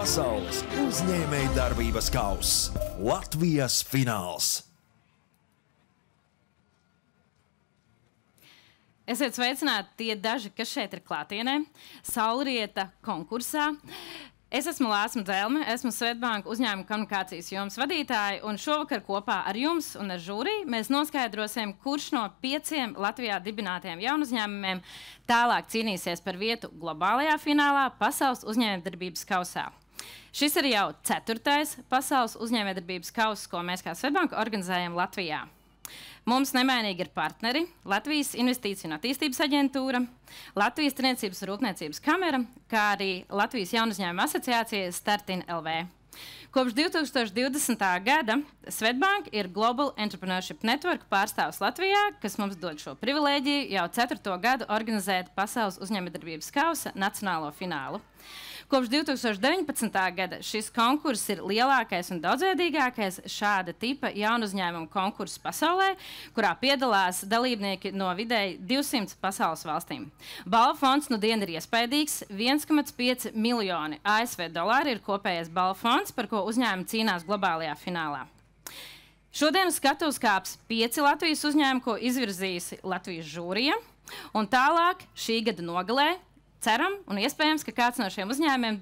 Pasaules uzņēmējdarbības kauss Latvijas fināls. Esiet sveicināti tie daži, kas šeit ir klātienē, Saulrieta konkursā. Es esmu Lāsma Dzelme, esmu Svetbank uzņēmuma komunikācijas jomas vadītāja, un šovakar kopā ar jums un ar žūriju mēs noskaidrosim, kurš no 5 Latvijā dibinātajiem jaunuzņēmumiem tālāk cīnīsies par vietu globālajā finālā Pasaules uzņēmējdarbības kausā. Šis ir jau 4. Pasaules uzņēmējdarbības kauss, ko mēs kā Svetbank organizējam Latvijā. Mums nemainīgi ir partneri Latvijas Investīciju un attīstības aģentūra, Latvijas Tirniecības un rūpniecības kamera, kā arī Latvijas jaunuzņēmuma asociācija Startin LV. Kopš 2020. gada Svetbank ir Global Entrepreneurship Network pārstāvs Latvijā, kas mums dod šo privilēģiju jau 4. gadu organizēt Pasaules uzņēmējdarbības kausa nacionālo finālu. Kopš 2019. gada šis konkurss ir lielākais un daudzveidīgākais šāda tipa jaunuzņēmumu konkurss pasaulē, kurā piedalās dalībnieki no vidēji 200 pasaules valstīm. Balvu fonds nu dien ir iespaidīgs - 1,5 miljoni ASV dolāri ir kopējais balvu fonds, par ko uzņēmumi cīnās globālajā finālā. Šodien uz skatuves kāps 5 Latvijas uzņēmumi, ko izvirzījusi Latvijas žūrija, un tālāk šī gada nogalē ceram un iespējams, ka kāds no šiem uzņēmumiem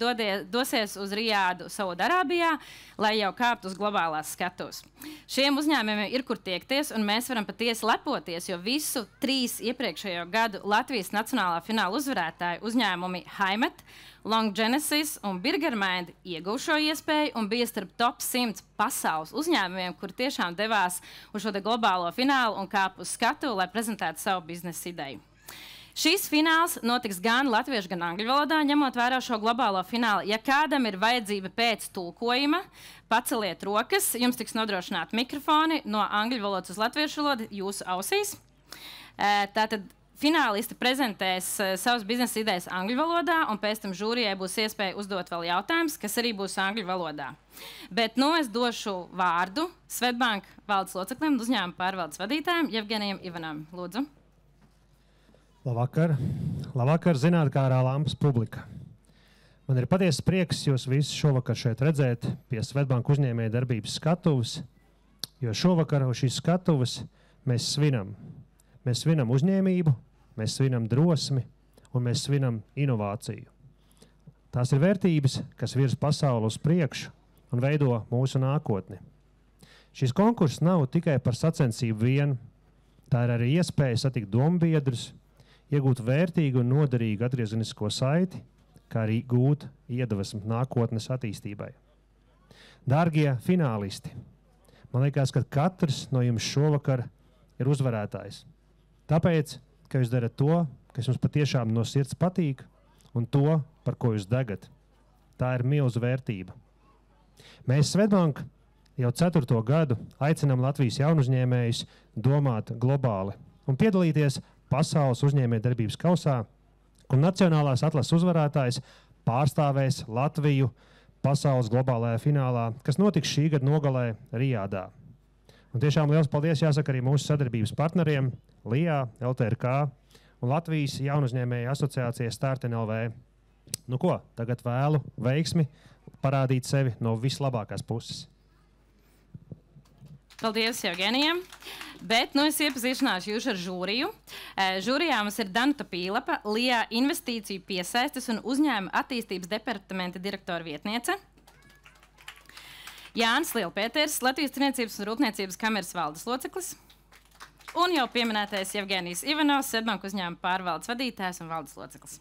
dosies uz Rijādu Saudarābijā, lai jau kāptu uz globālās skatuves. Šiem uzņēmumiem ir kur tiekties, un mēs varam patiesi lepoties, jo visu 3 iepriekšējo gadu Latvijas nacionālā fināla uzvarētāju uzņēmumi Haimet, Long Genesis un Birgermind ieguva šo iespēju un bija starp top 100 pasaules uzņēmumiem, kur tiešām devās uz šo globālo finālu un kāpa uz skatuvi, lai prezentētu savu biznesa ideju. Šīs fināls notiks gan latviešu, gan angļu valodā, ņemot vērā šo globālo finālu. Ja kādam ir vajadzība pēc tulkojuma, paceliet rokas, jums tiks nodrošināti mikrofoni no angļu valodas uz latviešu valodu jūsu ausīs. Tātad finālisti prezentēs savas biznesa idejas angļu valodā, un pēc tam žūrijai būs iespēja uzdot vēl jautājumus, kas arī būs angļu valodā. Bet es došu vārdu Svetbank valdes loceklim un uzņēmuma pārvaldes vadītājiem Jevgenijam Ivanom. Lūdzu. Labvakar, labvakar, zinātkārā lampas publika. Man ir patiesas prieks jūs visus šovakar šeit redzēt pie Svetbank uzņēmējdarbības skatuves, jo šovakar uz šīs skatuves mēs svinam. Mēs svinam uzņēmību, mēs svinam drosmi un mēs svinam inovāciju. Tās ir vērtības, kas virz pasauli uz priekšu un veido mūsu nākotni. Šis konkurss nav tikai par sacensību vien, tā ir arī iespēja satikt dombiedrus, iegūt vērtīgu un noderīgu atgriezenisko saiti, kā arī gūt iedvesmu nākotnes attīstībai. Dārgie finālisti, man liekas, ka katrs no jums šovakar ir uzvarētājs. Tāpēc, ka jūs darat to, kas jums patiešām no sirds patīk, un to, par ko jūs degat. Tā ir milzu vērtība. Mēs Svetbank jau 4. gadu aicinām Latvijas jaunuzņēmējus domāt globāli un piedalīties Pasaules uzņēmējdarbības kausā, kur nacionālās atlases uzvarētājs pārstāvēs Latviju pasaules globālajā finālā, kas notiks šī gada nogalē Rijādā. Un tiešām liels paldies jāsaka arī mūsu sadarbības partneriem LIA, LTRK un Latvijas jaunuzņēmēju asociācija Startin LV. Nu ko, tagad vēlu veiksmi parādīt sevi no vislabākās puses. Paldies Jevgenijam. Bet es iepazīstināšu jūs ar žūriju. Žūrijā mums ir Danuta Pīlapa, LIA investīciju piesaistes un uzņēmuma attīstības departamenta direktora vietniece. Jānis Lielpēters, Latvijas Tirniecības un rūpniecības kameras valdes loceklis. Un jau pieminētais Jevgenijs Ivanovs, Svetbank uzņēmuma pārvaldes vadītājs un valdes loceklis.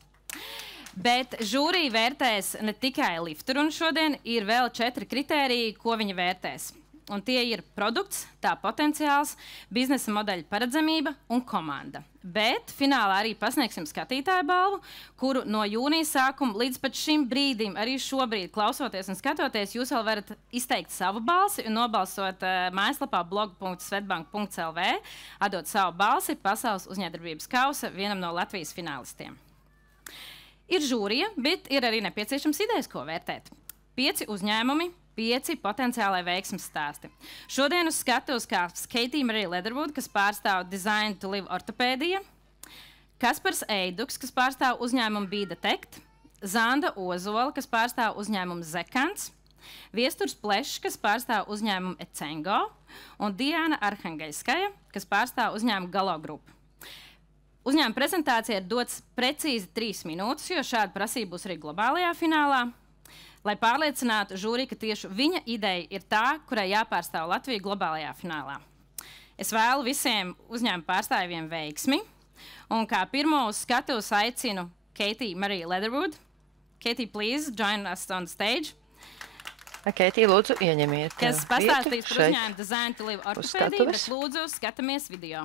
Bet žūrija vērtēs ne tikai lifturunu šodien, ir vēl 4 kritēriji, ko viņi vērtēs. Un tie ir produkts, tā potenciāls, biznesa modeļa paredzamība un komanda. Bet finālā arī pasniegsim skatītāju balvu, kuru no jūnija sākuma līdz pat šim brīdim, arī šobrīd, klausoties un skatoties, jūs vēl varat izteikt savu balsi un nobalsot mājaslapā blog.svetbank.lv, atdot savu balsi Pasaules uzņēmējdarbības kausa vienam no Latvijas finālistiem. Ir žūrija, bet ir arī nepieciešams idejas, ko vērtēt. 5 uzņēmumi, 5 potenciālai veiksmes stāsti. Šodien uz skatuves kāps Katie Marie Leatherwood, kas pārstāv Design to Live ortopēdija, Kaspars Eiduks, kas pārstāv uzņēmumu Be Detect, Zanda Ozola, kas pārstāv uzņēmumu Zekants, Viesturs Plešs, kas pārstāv uzņēmumu Ecengo, un Diana Arhangeļskaja, kas pārstāv uzņēmumu Galo Grupu. Uzņēmuma prezentācija ir dots precīzi 3 minūtes, jo šāda prasība būs arī globālajā finālā, lai pārliecinātu žūriju, ka tieši viņa ideja ir tā, kurai jāpārstāv Latvija globālajā finālā. Es vēlu visiem uzņēmuma pārstāvjiem veiksmi, un kā pirmo uz skatuves aicinu Katie Marie Leatherwood. Katie, please join us on stage. Katie, lūdzu, ieņemiet Kas pastāstīs vietu par uzņēmumu Design to Live ortopēdiju, bet lūdzu skatāmies video.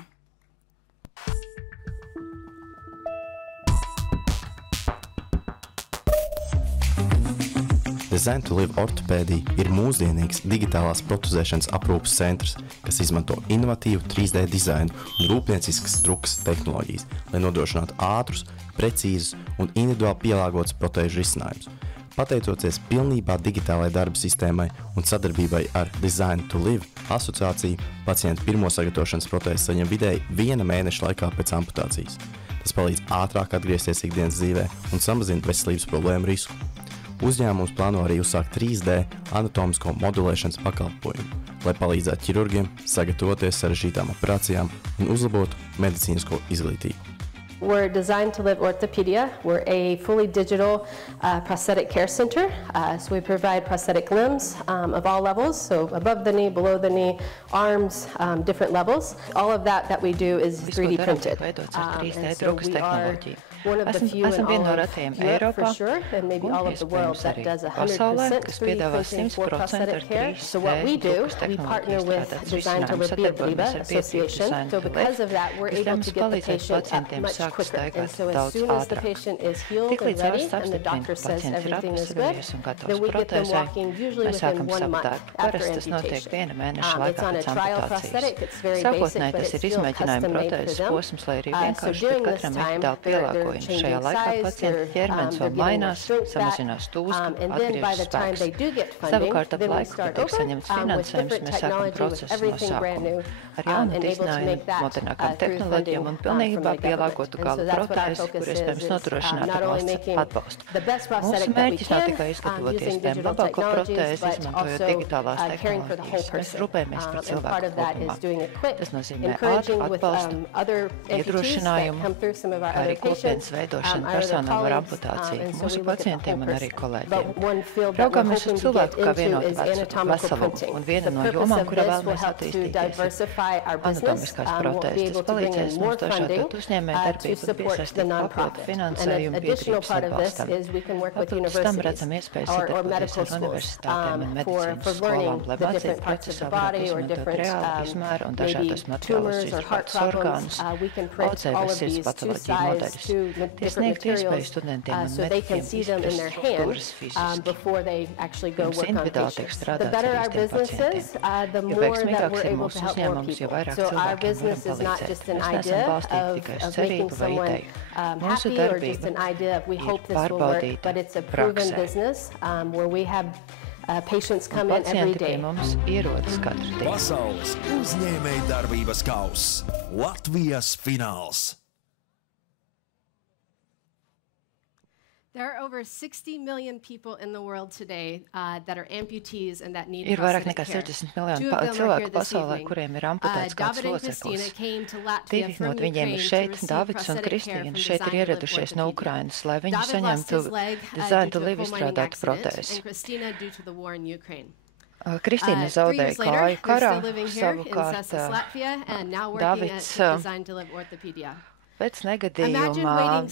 Design to Live ortopēdija ir mūsdienīgs digitālās protezēšanas aprūpes centrs, kas izmanto inovatīvu 3D dizainu un rūpnieciskas drukas tehnoloģijas, lai nodrošinātu ātrus, precīzus un individuāli pielāgotus protēžu risinājumus. Pateicoties pilnībā digitālajai darba sistēmai un sadarbībai ar Design to Live asociāciju, pacienti pirmo sagatavošanas protēzi saņem vidēji 1 mēneša laikā pēc amputācijas. Tas palīdz ātrāk atgriezties ikdienas dzīvē un samazina veselības problēmu risku. Uzņēmums plāno arī uzsākt 3D anatomisko modulēšanas pakalpojumu, lai palīdzētu ķirurgiem sagatavoties sarežģītām operācijām un uzlabotu medicīnisko izglītību. We're Design to Live Orthopedia. We're a fully digital prosthetic care center. So we provide prosthetic limbs of all levels, so above the knee, below the knee, arms, different levels. All of that we do is 3D printed. And so we are one of the few in all of Europe for sure, and maybe all of the world that does 100% 3D printing for prosthetic care. So what we do, we partner with Design to Live Biedrība Association. So because of that, we're able to get the patient up much quicker. And so as soon as the patient is healed and ready, and the doctor says everything is good, then we get them walking usually within 1 month after amputation. It's on a trial prosthetic. It's very basic, but it's still custom made for them. So during this time, they're changing size, their ķermenis vēl mainās, samazinās and then by the time they do get funding, then we start over with different technology, with everything brand new, and able to make that through funding from the government. And so that's what our focus is not only making the best prosthetic that we can using digital technologies, but also caring for the whole person. And part of that is doing it quick, encouraging with other amputees that come through some of our other patients, personām ar amputāciju, mūsu pacientiem un arī kolēģiem. Raugāmies uz cilvēku kā vienotu veselumu, un viena no jomām, kurā vēlamies attīstīties, ir anatomiskās protēzes. Tas palīdzēs mums došādot uzņēmēju darbību un piesaistīt papildu finansējumu biedrības atbalstam. Papildus tam redzam iespējas sadarboties ar universitātēm un medicīnas skolām, lai mācītu procesāli izmantot reāli izmēru un dažādas materiālus izrādes orgānus, audzēves sirds patoloģiju modeļus. Tie sniegt iespēju studentiem un mediķiem izprast struktūras fiziski. Mums individuāli tiek strādāts ar īstiem pacientiem. Jo veiksmīgāks ir mūsu uzņēmums, jo vairāk cilvēkiem varam palīdzēt. Mēs neesam balstīti tikai uz cerību vai ideju. Mūsu darbība ir pārbaudīta praksē. Un pacienti pie mums ierodas katru dienu. Pasaules uzņēmēju darbības kauss. Latvijas fināls. There are over 60 million people in the world today that are amputees and that need Ir vairāk prosthetic nekā care. 60 miljoni cilvēku pasaulē, kuriem ir amputēts kāds loceklis. Divi no viņiem ir šeit, Davids un Kristīna. Šeit ir ieradušies no Ukrainas, lai viņi saņemtu Design to Live izstrādātu protēzi. Kristīna zaudēja kāju karā, savukārt Davids pēc negadījumā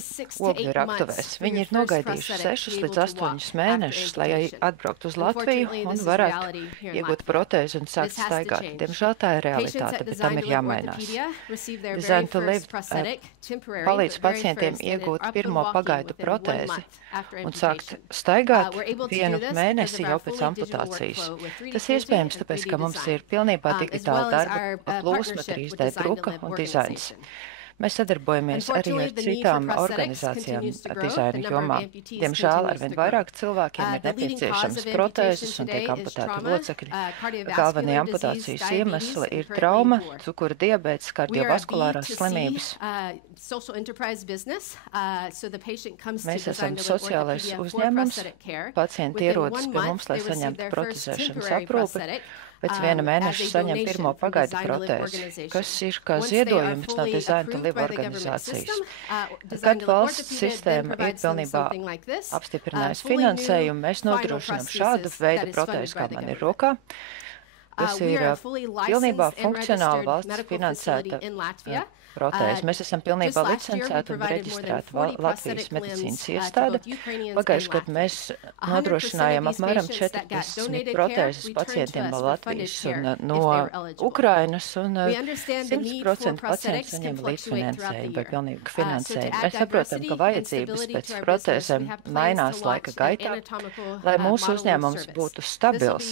ogļu raktuvēs. Viņi ir nogaidījuši 6 līdz 8 mēnešus, lai atbrauktu uz Latviju un varētu iegūt protēzi un sākt staigāt. Diemžēl tā ir realitāte, bet tam ir jāmainās. Design to Live palīdz pacientiem iegūt pirmo pagaidu protēzi un sākt staigāt 1 mēnesi jau pēc amputācijas. Tas iespējams, tāpēc, ka mums ir pilnībā digitāla darba plūsma, 3D druka un dizains. Mēs sadarbojamies arī ar citām organizācijām dizaina jomā. Diemžēl arvien vairāk cilvēkiem ir nepieciešams protēzes un tiek amputēti locekļi. Galvenie amputācijas iemesli ir trauma, cukura diabēts, kardiovaskulārās slimības. Mēs esam sociālais uzņēmums. Pacienti ierodas pie mums, lai saņemtu protezēšanas aprūpi. Pēc viena mēneša saņem pirmo pagaidu protēzi, kas ir kā ziedojums no Design to Live organizācijas. Kad valsts sistēma ir pilnībā apstiprinājusi finansējumu, mēs nodrošinām šādu veidu protēzi, kā man ir rokā, kas ir pilnībā funkcionāli valsts finansēta protēzi. Mēs esam pilnībā licencēti un reģistrēti Latvijas medicīnas iestāde. Pagājuši gadu mēs nodrošinājām apmēram 40 protēzes pacientiem no Latvijas un no Ukrainas, un 100% pacienti saņem līdzfinansējumu vai pilnīgu finansējumu. Mēs saprotam, ka vajadzības pēc protēzēm mainās laika gaitā, lai mūsu uzņēmums būtu stabils.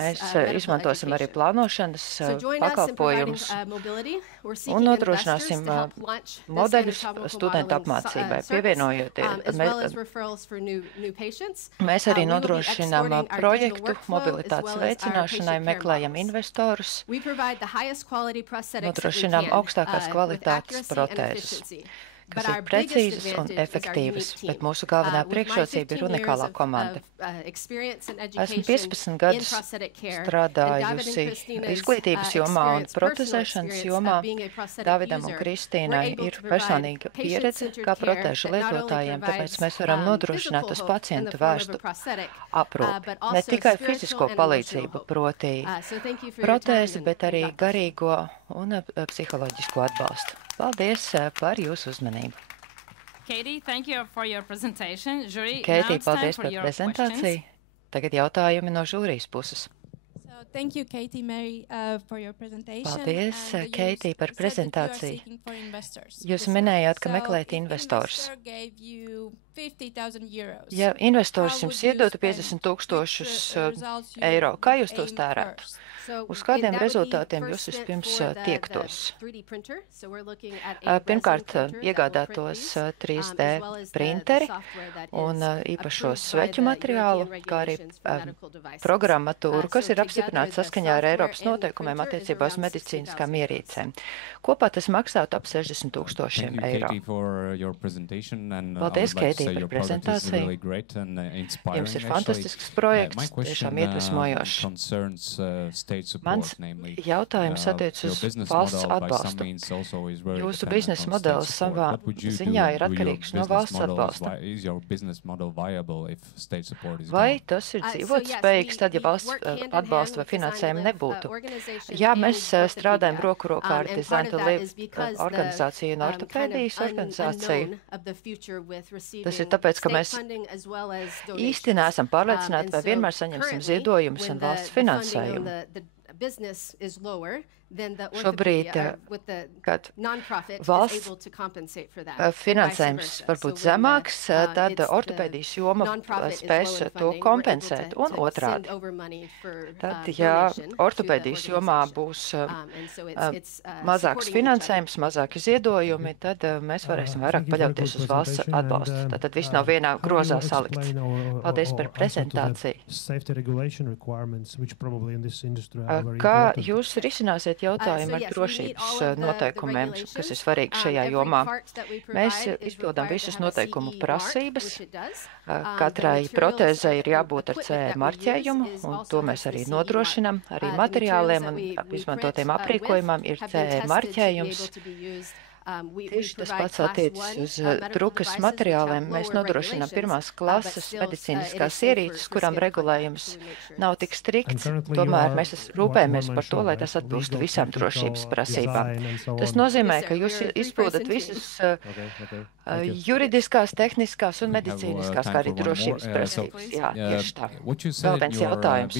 Mēs izmantosim arī plānošanas pakalpojumus un nodrošināsim modeļus studentu apmācībai. Pievienojoties, mēs arī nodrošinām projektu mobilitātes veicināšanai, meklējam investorus, nodrošinām augstākās kvalitātes protēzes, kas ir precīzas un efektīvas, bet mūsu galvenā priekšrocība ir unikālā komanda. Esmu 15 gadus strādājusi izglītības jomā un protezēšanas jomā. Davidam un Kristīnai ir personīga pieredze kā protēžu lietotājiem, tāpēc mēs varam nodrošināt uz pacientu vērstu aprūpi. Ne tikai fizisko palīdzību, proti protēzi, bet arī garīgo un psiholoģisko atbalstu. Paldies par jūsu uzmanību. Katie, thank you for your presentation. Jury, Katie, paldies par prezentāciju. Tagad jautājumi no žūrijas puses. Thank you, Katie, Mary, for your presentation. Paldies, Katie, par prezentāciju. Jūs minējāt, ka meklējat investors. Ja investors jums iedotu 50,000 eiro, kā jūs tos tērētu? Uz kādiem rezultātiem jūs vispirms tiektos? Pirmkārt, iegādātos 3D printeri un īpašos sveķu materiālu, kā arī programmatūru, kas ir apstiprināta saskaņā ar Eiropas noteikumiem attiecībā uz medicīniskām ierīcēm. Kopā tas maksātu ap 60,000 eiro. Paldies, Keitī, par prezentāciju. Jums ir fantastisks projekts, tiešām iedvesmojošs. Mans jautājums attiec uz valsts atbalstu. Jūsu biznesa modelis savā ziņā ir atkarīgs no valsts atbalsta. Vai tas ir dzīvotspējīgs tad, ja valsts atbalsta vai finansējuma nebūtu? Jā, mēs strādājam roku rokā ar Design to Live organizāciju un ortopēdijas organizāciju. Tas ir tāpēc, ka mēs īsti neesam pārliecināti, vai vienmēr saņemsim ziedojumus un valsts finansējumu. Šobrīd, kad valsts finansējums var būt zemāks, tad ortopēdijas joma spēs to kompensēt un otrādi. Tad, ja ortopēdijas jomā būs mazāks finansējums, mazāki ziedojumi, tad mēs varēsim vairāk paļauties uz valsts atbalstu. Tad viss nav vienā grozā salikts. Paldies par prezentāciju. Kā jūs risināsiet jautājumu ar drošības noteikumiem, kas ir svarīgi šajā jomā? Mēs izpildām visus noteikumu prasības. Katrai protēzei ir jābūt ar CE marķējumu, un to mēs arī nodrošinām. Arī materiāliem un izmantotiem aprīkojumam ir CE marķējums. Tieši tas pats attiecas uz drukas materiāliem. Mēs nodrošinām pirmās klases medicīniskās ierīces, kurām regulējums nav tik strikts, tomēr mēs rūpējamies par to, lai tas atbilstu visām drošības prasībām. Tas nozīmē, ka jūs izpildat visas juridiskās, tehniskās un medicīniskās, kā arī drošības prasības. Jā, tieši tā. Vēl viens jautājums.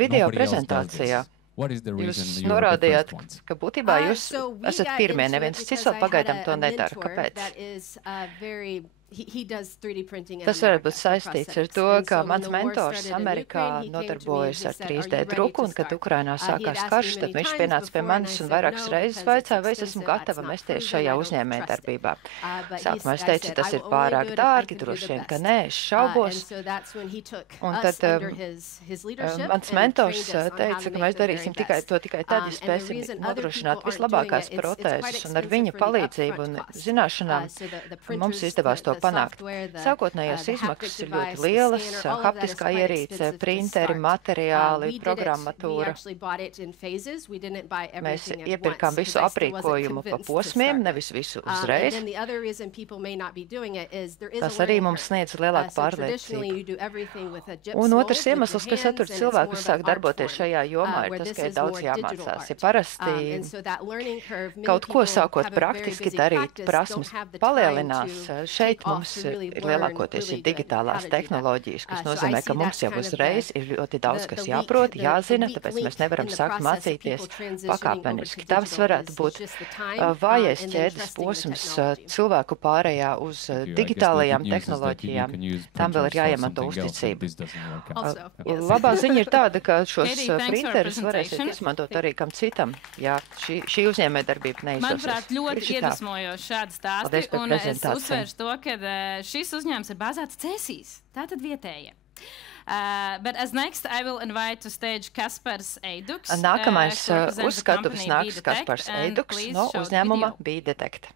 Video prezentācijā. Jūs norādījāt, ka būtībā jūs esat pirmie, neviens cits vēl pagaidām to nedara. Kāpēc? Tas varētu būt saistīts ar to, ka mans mentors Amerikā nodarbojas ar 3D druku, un kad Ukrainā sākās karš, tad viņš pienāca pie manis un vairākas reizes vaicāja, vai es esmu gatava mesties šajā uzņēmējdarbībā. Sākumā es teicu, tas ir pārāk dārgi, droši vien, ka nē, es šaubos. Un tad mans mentors teica, ka mēs darīsim tikai tad, ja spēsim nodrošināt vislabākās protēzes, un ar viņa palīdzību un zināšanām mums izdevās to panākt. Sākotnējās izmaksas ir ļoti lielas, haptiskā ierīce, printeri, materiāli, programmatūra. Mēs iepirkām visu aprīkojumu pa posmiem, nevis visu uzreiz. Tas arī mums sniedz lielāku pārliecību. Un otrs iemesls, kas attur cilvēku sāk darboties šajā jomā, ir tas, ka ir daudz jāmācās. Ja parasti kaut ko sākot praktiski darīt, prasmes palielinās, šeit mums ir lielākoties ir digitālās tehnoloģijas, kas nozīmē, ka mums jau uzreiz ir ļoti daudz, kas jāprot, jāzina, tāpēc mēs nevaram sākt mācīties pakāpeniski. Tas varētu būt vājais ķēdes posms cilvēku pārējā uz digitālajām tehnoloģijām. Tam vēl ir jāiemanto uzticība. Labā ziņa ir tāda, ka šos printerus varēsiet izmantot arī kam citam, ja šī uzņēmējdarbība neizdosies. Manuprāt, ļoti iedvesmojoši šādi stāsti, un es uzsvēršu to, ka šis uzņēmums ir bāzēts Cēsīs, tātad vietējie. But as next, I will invite to stage Kaspars Eiduks. Nākamais uzskatuves nāks Kaspars Eiduks no uzņēmuma B-Detect.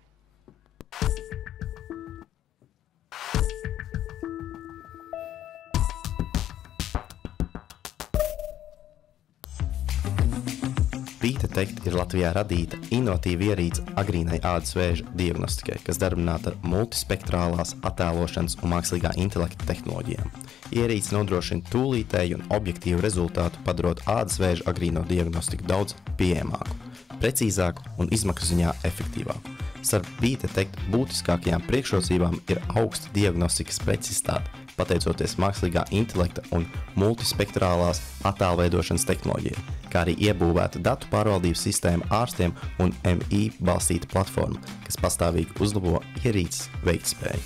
B-Detect ir Latvijā radīta inovatīva ierīce agrīnai ādas vēža diagnostikai, kas darbināta ar multispektrālās attēlošanas un mākslīgā intelekta tehnoloģijām. Ierīce nodrošina tūlītēju un objektīvu rezultātu, padarot ādas vēža agrīno diagnostiku daudz pieejamāku, precīzāku un izmaksu ziņā efektīvāku. Starp B-Detect būtiskākajām priekšrocībām ir augsta diagnostikas precizitāte, pateicoties mākslīgā intelekta un multispektrālās attēlveidošanas tehnoloģijai, kā arī iebūvēta datu pārvaldības sistēma ārstiem un MI balstīta platforma, kas pastāvīgi uzlabo ierīces veiktspēju.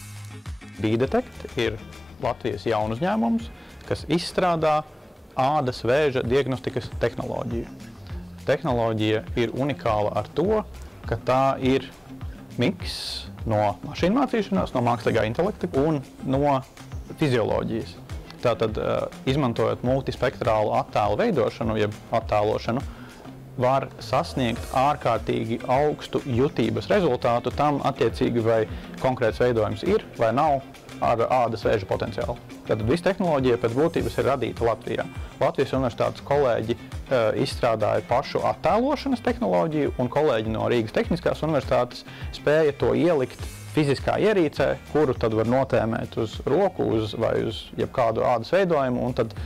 B-Detect ir Latvijas jaunu uzņēmums, kas izstrādā ādas vēža diagnostikas tehnoloģiju. Tehnoloģija ir unikāla ar to, ka tā ir miks no mašīnu mācīšanās, no mākslīgā intelekta un no fizioloģijas. Tātad, izmantojot multispektrālu attēlu veidošanu, jeb attēlošanu, var sasniegt ārkārtīgi augstu jutības rezultātu tam attiecīgi, vai konkrēts veidojums ir vai nav ar ādas vēža potenciālu. Tad visa tehnoloģija pēc būtības ir radīta Latvijā. Latvijas universitātes kolēģi izstrādāja pašu attēlošanas tehnoloģiju, un kolēģi no Rīgas Tehniskās universitātes spēja to ielikt fiziskā ierīcē, kuru tad var notēmēt uz roku vai uz jebkādu ādas veidojumu, un tad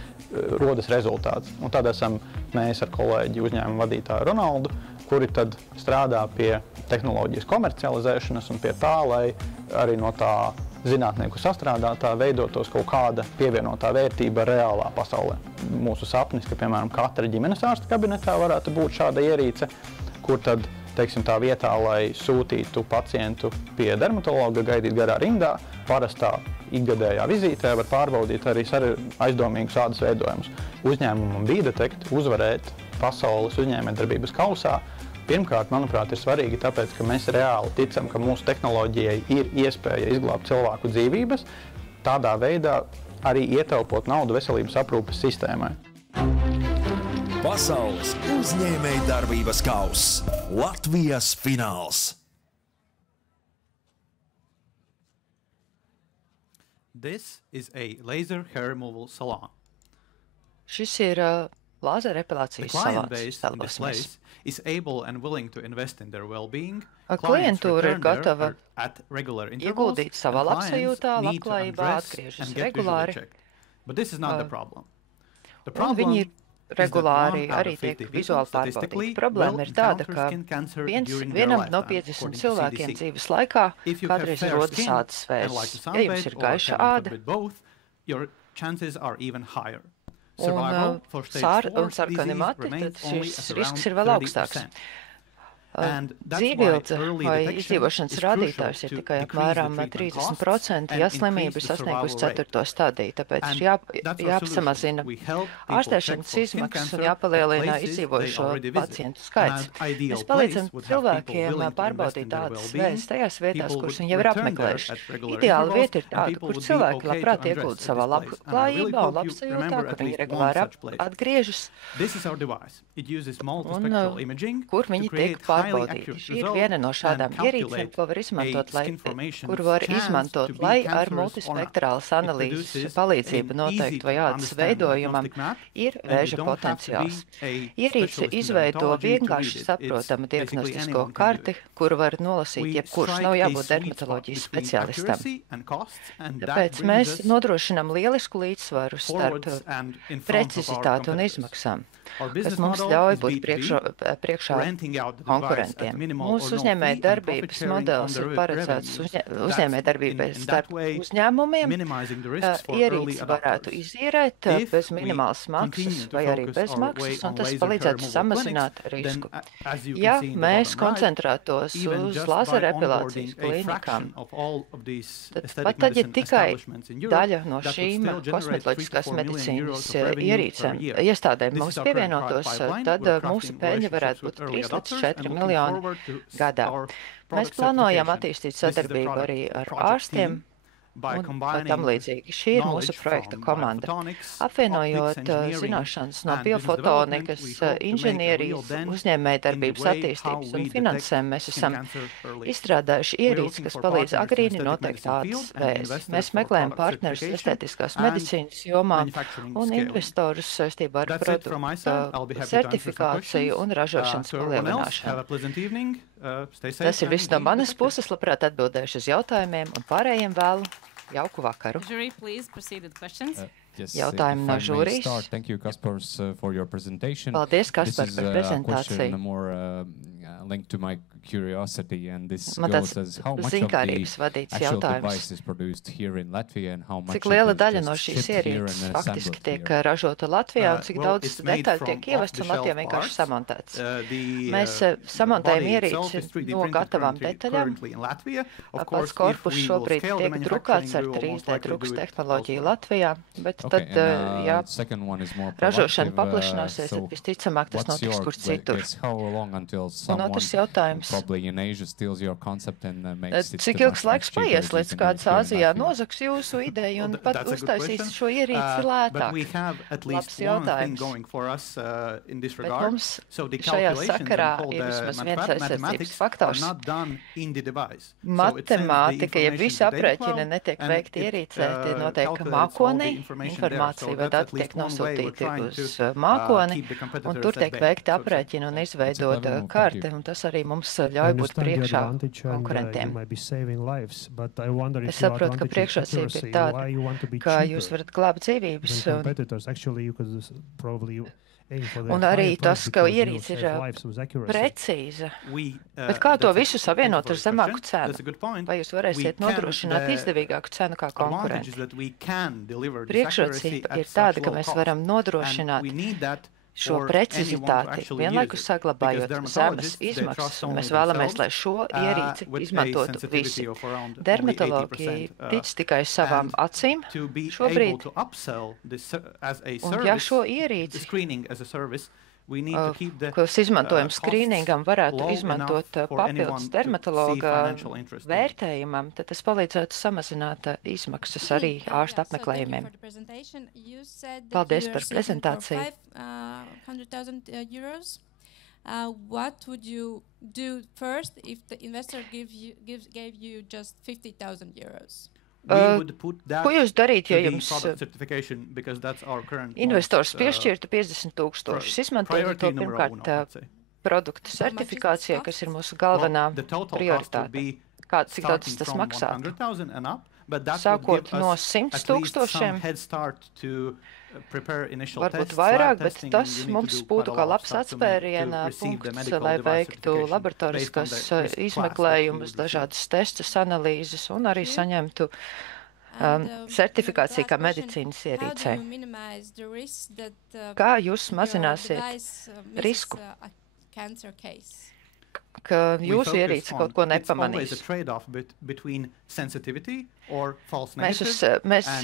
rodas rezultāts. Un tad esam mēs ar kolēģi uzņēmumu vadītāju Ronaldu, kuri tad strādā pie tehnoloģijas komercializēšanas un pie tā, lai arī no tā zinātnieku sastrādātā veidotos kaut kāda pievienotā vērtība reālā pasaulē. Mūsu sapnis, ka, piemēram, katra ģimenes ārsta kabinetā varētu būt šāda ierīce, kur tad, teiksim, tā vietā, lai sūtītu pacientu pie dermatologa, gaidīt garā rindā, parastā ikgadējā vizītē var pārbaudīt arī aizdomīgus ādas veidojumus. Uzņēmumam B-Detect uzvarēt pasaules uzņēmējdarbības kausā. Pirmkārt, manuprāt, ir svarīgi tāpēc, ka mēs reāli ticam, ka mūsu tehnoloģijai ir iespēja izglābt cilvēku dzīvības, tādā veidā arī ietaupot naudu veselības aprūpes sistēmai. Pasaules uzņēmējdarbības kauss. Latvijas fināls. This is a laser hair removal salon. Šis ir lāzera epilācijas salons. Klientūra ir gatava ieguldīt savā labsajūtā, labklājībā, atgriežas regulāri. Un viņi regulāri arī tiek vizuāli pārbaudīti. Problēma ir tāda, ka vienam no 50 cilvēkiem dzīves laikā kādreiz rodas ādas vēzis. Ja jums ir gaiša āda, un sarkani mati, tad šis risks ir vēl augstāks. Dzīvības vai izdzīvošanas rādītājs ir tikai apmēram 30%, ja slimība ir sasniegusi 4. stadiju. Tāpēc ir jāpasamazina ārstēšanas izmaksas un jāpalielina izdzīvojušo pacientu skaits. Mēs palīdzam cilvēkiem pārbaudīt tādas vēzis tajās vietās, kuras viņi jau ir apmeklējuši. Ideāla vieta ir tāda, kur cilvēki labprāt iegulda savā labklājībā un labsajūtā, kur viņi regulāri atgriežas un kur viņi tiek pārbaudīti. Šī ir viena no šādām ierīcēm, ko var izmantot, kuru var izmantot, lai ar multispektrālas analīzes palīdzību noteiktu, vai ādas veidojumam ir vēža potenciāls. Ierīce izveido vienkārši saprotamu diagnostisko karti, kuru var nolasīt jebkurš, nav jābūt dermatoloģijas speciālistam. Tāpēc mēs nodrošinām lielisku līdzsvaru starp precizitāti un izmaksām, kas mums ļauj būt priekšā konkurentiem. Mūsu uzņēmēja darbības modelis ir paredzēts uzņēmēja darbībai starp uzņēmumiem. Ierīci varētu izīrēt bez minimālas maksas vai arī bez maksas, un tas palīdzētu samazināt risku. Ja mēs koncentrētos uz lazera epilācijas klīnikām, tad ja tikai daļa no šīm kosmetoloģiskās medicīnas ierīcēm iestādēm mums pievienotos, tad mūsu peļņa varētu būt 3 līdz 4 miljoni gadā. Mēs plānojam attīstīt sadarbību arī ar ārstiem un tam līdzīgi. Šī ir mūsu projekta komanda. Apvienojot zināšanas no biofotonikas, inženierijas, uzņēmējdarbības attīstības un finansēm, mēs esam izstrādājuši ierīci, kas palīdz agrīni noteikt ādas vēzi. Mēs meklējam partnerus estētiskās medicīnas jomā un investorus saistībā ar produktu certifikāciju un ražošanas palielināšanu. Tas ir viss no manas puses, labprāt atbildēšu uz jautājumiem un pārējiem vēlu jauku vakaru. Jautājumi no žūrijas. Paldies, Kaspar, par prezentāciju. Man tāds zinkārības vadīts jautājums. Cik liela daļa no šīs ierīces faktiski tiek ražota Latvijā un cik daudz detaļu tiek ievests un Latvijā vienkārši samontēts? Mēs samontējam ierīci no gatavām detaļām. Pats korpus šobrīd tiek drukāts ar 3D drukas tehnoloģiju Latvijā, bet tad, ja ražošana paplašināsies, tad visticamāk tas notiks kur citur. Un otrs jautājums. Cik ilgs laiks paies, līdz kāds Āzijā nozaks jūsu ideju un pat uztaisīs šo ierīci lētāk? Labs jautājums. Bet mums šajā sakarā ir vismaz viens aizsardzības faktors. Matemātika, ja visi aprēķini netiek veikti ierīcē, tie notiek mākonī, informācija vai dati tiek nosūtīti uz mākoni, un tur tiek veikti aprēķini un izveidota karte, un tas arī mums ļauj būt priekšā konkurentiem. Es saprotu, ka priekšrocība ir tāda, ka jūs varat glābt dzīvības, un arī tas, ka ierīce ir precīza. Bet kā to visu savienot ar zemāku cenu? Vai jūs varēsiet nodrošināt izdevīgāku cenu kā konkurenti? Priekšrocība ir tāda, ka mēs varam nodrošināt šo precizitāti, vienlaikus saglabājot zemes izmaksas, un mēs vēlamies, lai šo ierīci izmantotu visi. Dermatologi tic tikai savām acīm šobrīd, un ja šo ierīci, kas izmantojam skrīningam, varētu izmantot papildus dermatologa vērtējumam, tad tas palīdzētu samazināt izmaksas arī ārsta apmeklējumiem. Paldies par prezentāciju. What would you do first if the investor gave you just 50,000 euros? Ko jūs darītu, ja jums investors piešķirtu 50,000? Izmantojot to pirmkārt produktu certifikācijā, kas ir mūsu galvenā prioritāte. Cik daudz tas maksātu? Sākot no 100,000, varbūt vairāk, bet tas mums būtu kā labs atspēriena punkts, lai veiktu laboratoriskas izmeklējumus, dažādas testus, analīzes un arī saņemtu certifikāciju kā medicīnas ierīcē. Kā jūs mazināsiet risku? ka jūsu ierīce kaut ko nepamanīs. Mēs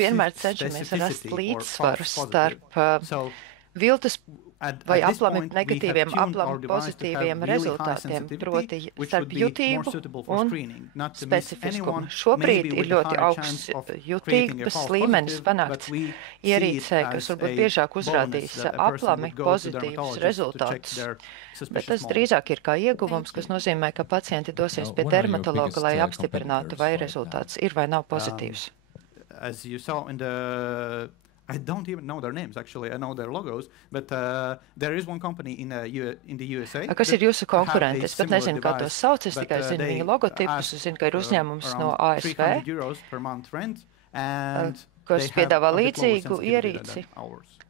vienmēr cenšamies rast līdzsvaru starp viltus vai aplami negatīviem, aplami pozitīviem rezultātiem, proti starp jutību un specifiskumu. Šobrīd ir ļoti augsts jutības līmenis panākts ierīcē, kas varbūt biežāk uzrādīs aplami pozitīvus rezultātus. Bet tas drīzāk ir kā ieguvums, kas nozīmē, ka pacienti dosies pie dermatologa, lai apstiprinātu, vai rezultāts ir vai nav pozitīvs. As you saw in I don't even know their names, actually. I know their logos, but there is one company in the USA. Kas ir jūsu konkurenti? Es pat nezinu, kā tos sauc, es tikai zinu viņa logotipus, es zinu, ka ir uzņēmums no ASV, kas piedāvā līdzīgu ierīci,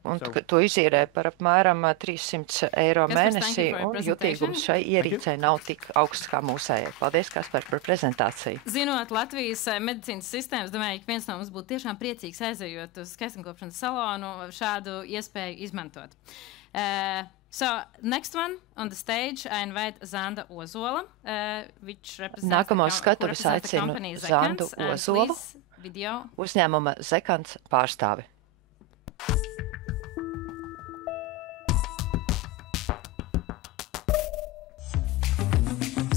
un to izīrē par apmēram 300 eiro mēnesī, un jutīgums šai ierīcei nav tik augsts kā mūsējai. Paldies, Kaspar, par prezentāciju. Zinot Latvijas medicīnas sistēmas, domāju, ka viens no mums būtu tiešām priecīgs aizejot uz skaistumkopšanas salonu šādu iespēju izmantot. So, next one on the stage, I invite Zanda Ozola, which represents Nākamos skatuves aicinu Zandu Ozolu, uzņēmuma Zekants pārstāvi.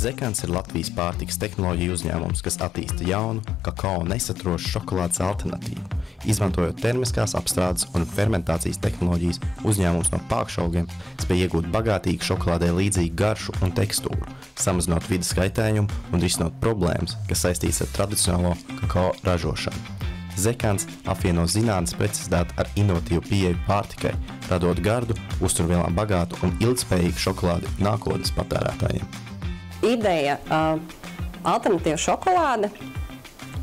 Zekants ir Latvijas pārtikas tehnoloģiju uzņēmums, kas attīsta jaunu, kakao nesaturošu šokolādes alternatīvu. Izmantojot termiskās apstrādes un fermentācijas tehnoloģijas, uzņēmums no pākšaugiem spēj iegūt bagātīgu šokolādē līdzīgu garšu un tekstūru, samazinot vides kaitējumu un risinot problēmas, kas saistīts ar tradicionālo kakao ražošanu. Zekants apvieno zinātnes precizitāti ar inovatīvu pieeju pārtikai, radot gardu, uzturvielām bagātu un ilgspējīgu šokolādi nākotnes patērētājiem. Ideja alternatīva šokolāde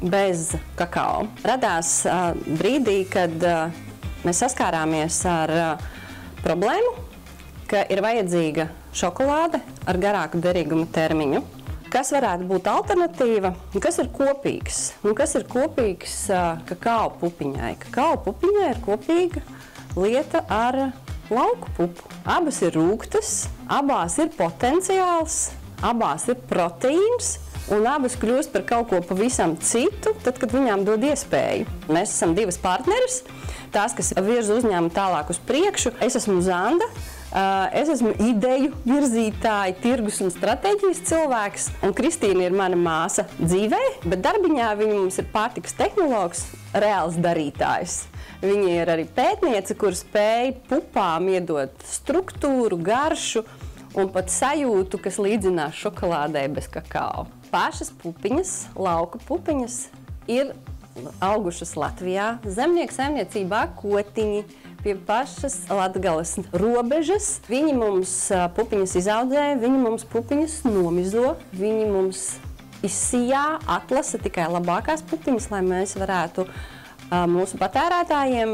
bez kakao radās brīdī, kad mēs saskārāmies ar problēmu, ka ir vajadzīga šokolāde ar garāku derīguma termiņu. Kas varētu būt alternatīva? Kas ir kopīgs? Kas ir kopīgs kakao pupiņai? Kakao pupiņai ir kopīga lieta ar lauku pupu. Abas ir rūgtas, abās ir potenciāls, abās ir proteīns, un abas kļūst par kaut ko pavisam citu, tad, kad viņām dod iespēju. Mēs esam divas partneris, tās, kas virza uzņēmumu tālāk uz priekšu. Es esmu Zanda, es esmu ideju virzītāja, tirgus un stratēģijas cilvēks, un Kristīna ir mana māsa dzīvē, bet darbiņā viņa mums ir pārtikas tehnologs, reāls darītājs. Viņa ir arī pētniece, kur spēja pupām iedot struktūru, garšu, un pat sajūtu, kas līdzinās šokolādē bez kakao. Pašas pupiņas, lauka pupiņas, ir augušas Latvijā, zemnieku saimniecībā Kotiņi, pie pašas Latgales robežas. Viņi mums pupiņas izaudzē, viņi mums pupiņas nomizo, viņi mums izsijā, atlasa tikai labākās pupiņas, lai mēs varētu mūsu patērētājiem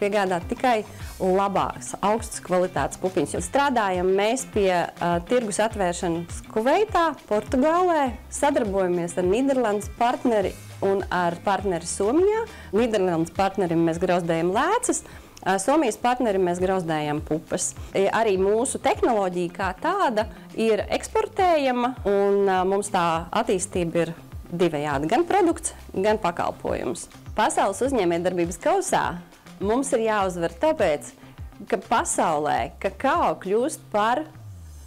piegādāt tikai labākas, augstas kvalitātes pupiņas. Strādājam mēs pie tirgus atvēršanas Kuveitā, Portugālē, sadarbojamies ar Nīderlandes partneri un ar partneri Somijā. Nīderlandes partnerim mēs grauzdējam lēcas, Somijas partnerim mēs grauzdējam pupas. Arī mūsu tehnoloģija kā tāda ir eksportējama, un mums tā attīstība ir divējādi, gan produkts, gan pakalpojums. Pasaules uzņēmējdarbības kausā mums ir jāuzvar tāpēc, ka pasaulē kakao kļūst par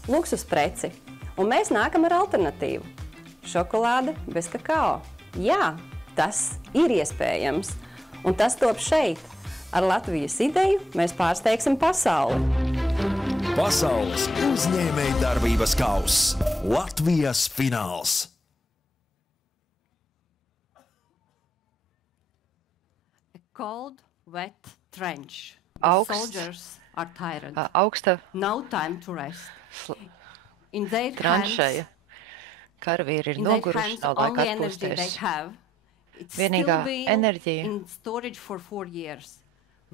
luksuspreci, un mēs nākam ar alternatīvu. Šokolāde bez kakao. Jā, tas ir iespējams, un tas top šeit. Ar Latvijas ideju mēs pārsteigsim pasauli. Pasaules uzņēmējdarbības kauss. Latvijas fināls. Cold, wet trench. Soldiers are tired. Augsta No time to rest. Tranšeja. Karavīri ir noguruši, nav laika atpūsties. Vienīgā enerģija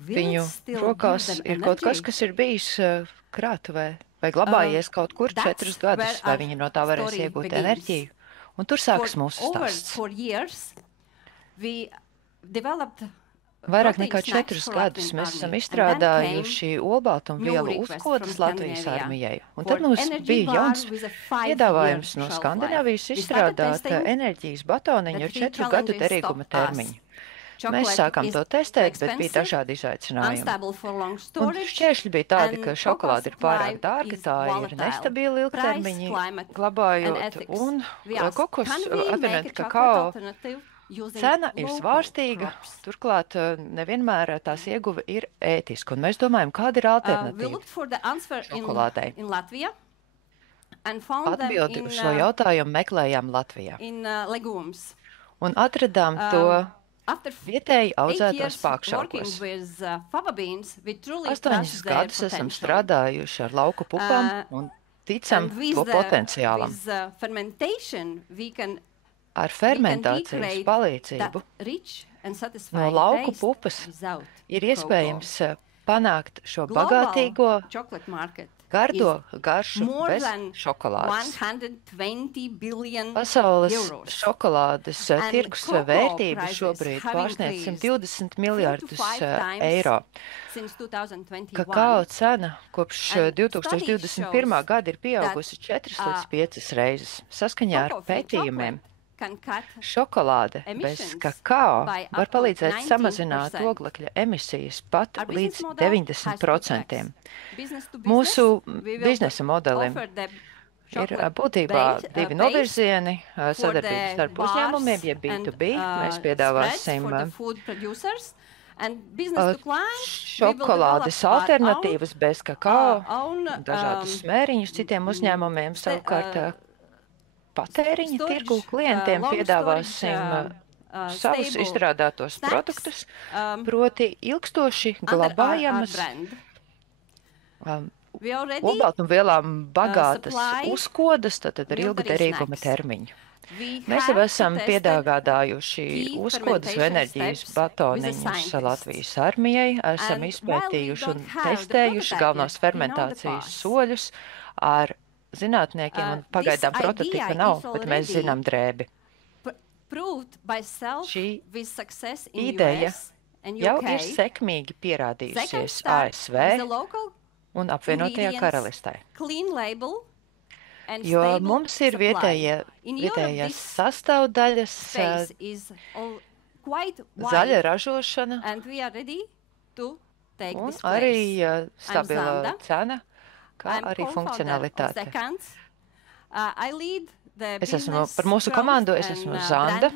viņu rokās ir kaut kas, kas ir bijis krātuvē vai glabājies kaut kur 4 gadus, vai viņi no tā varēs iegūt enerģiju. Un tur sākas mūsu stāsts. Vairāk nekā 4 gadus mēs esam izstrādājuši olbaltumvielu uzkodas Latvijas armijai. Un tad mums bija jauns piedāvājums no Skandināvijas izstrādāt enerģijas batoniņu ar 4 gadu derīguma termiņu. Mēs sākām to testēt, bet bija dažādi izaicinājumi. Un šķēršļi bija tādi, ka šokolāde ir pārāk dārga, tā ir nestabila ilgtermiņi glabājot, un kakao cena ir svārstīga, turklāt nevienmēr tās ieguve ir ētiska. Un mēs domājam, kāda ir alternatīva šokolādei. Atbildi uz šo jautājumu meklējām Latvijā. Un atradām to vietēji audzētos pākšaukos. 8 gadus esam strādājuši ar lauku pupām un ticam to potenciālam. Ar fermentācijas palīdzību no lauku pupas ir iespējams panākt šo bagātīgo, gardo garšu bez šokolādes. Pasaules šokolādes tirgus vērtība šobrīd pārsniedz 120 miljardus eiro. Kakao cena kopš 2021. gada ir pieaugusi 4 līdz 5 reizes. Saskaņā ar pētījumiem šokolāde bez kakao var palīdzēt samazināt oglekļa emisijas pat līdz 90%. Mūsu biznesa modelim ir būtībā 2 novirzieni sadarbības starp uzņēmumiem, jeb B2B. Mēs piedāvāsim šokolādes alternatīvas bez kakao, dažādus smēriņus citiem uzņēmumiem, savukārt patēriņa tirgu klientiem piedāvāsim savus izstrādātos produktus, proti ilgstoši glabājamas olbaltumvielām bagātas uzkodas, tātad ar ilgu derīguma termiņu. Mēs jau esam piedāvājuši uzkodas enerģijas batoniņus Latvijas armijai, esam izpētījuši un testējuši galvenos fermentācijas soļus ar zinātniekiem, un pagaidām prototipa nav, bet mēs zinām drēbi. Šī ideja jau ir sekmīgi pierādījusies ASV un apvienotajā karalistē. Jo mums ir vietējās sastāvdaļas, zaļa ražošana un arī stabila cena, kā arī funkcionalitāte. Es esmu par mūsu komandu, es esmu Zanda.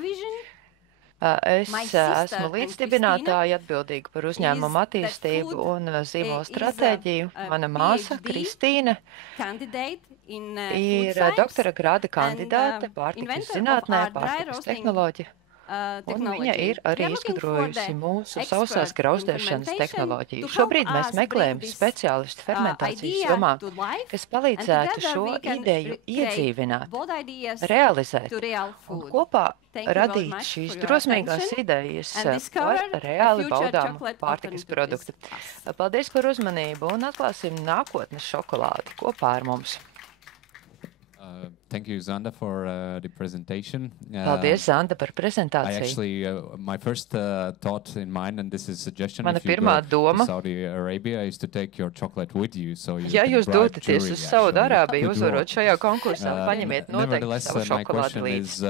Es esmu līdzdibinātāja atbildīga par uzņēmumu attīstību un zīmola stratēģiju. Mana māsa, Kristīne, ir doktora grāda kandidāte pārtikas zinātnē, pārtikas tehnoloģija. Un viņa ir arī izgudrojusi mūsu sausās grauzdēšanas tehnoloģiju. Šobrīd mēs meklējam speciālistu fermentācijas jomā, kas palīdzētu šo ideju iedzīvināt, realizēt un kopā radīt šīs drosmīgās idejas par reāli baudāmu pārtikas produktu. Paldies par uzmanību un atklāsim nākotnes šokolādi kopā ar mums. Thank you, Zanda, for the presentation. Paldies, Zanda, par prezentāciju. Actually, my first thought in mind, and this is a suggestion, Mana if you pirmā go doma, to Saudi Arabia, is to take your chocolate with you, so you ja can jūs bribe dodaties jury, uz Saudarābiju, actually. uzvarot šajā konkursā, paņemiet noteikti Nevertheless, savu my šokolādi question līdzi. is,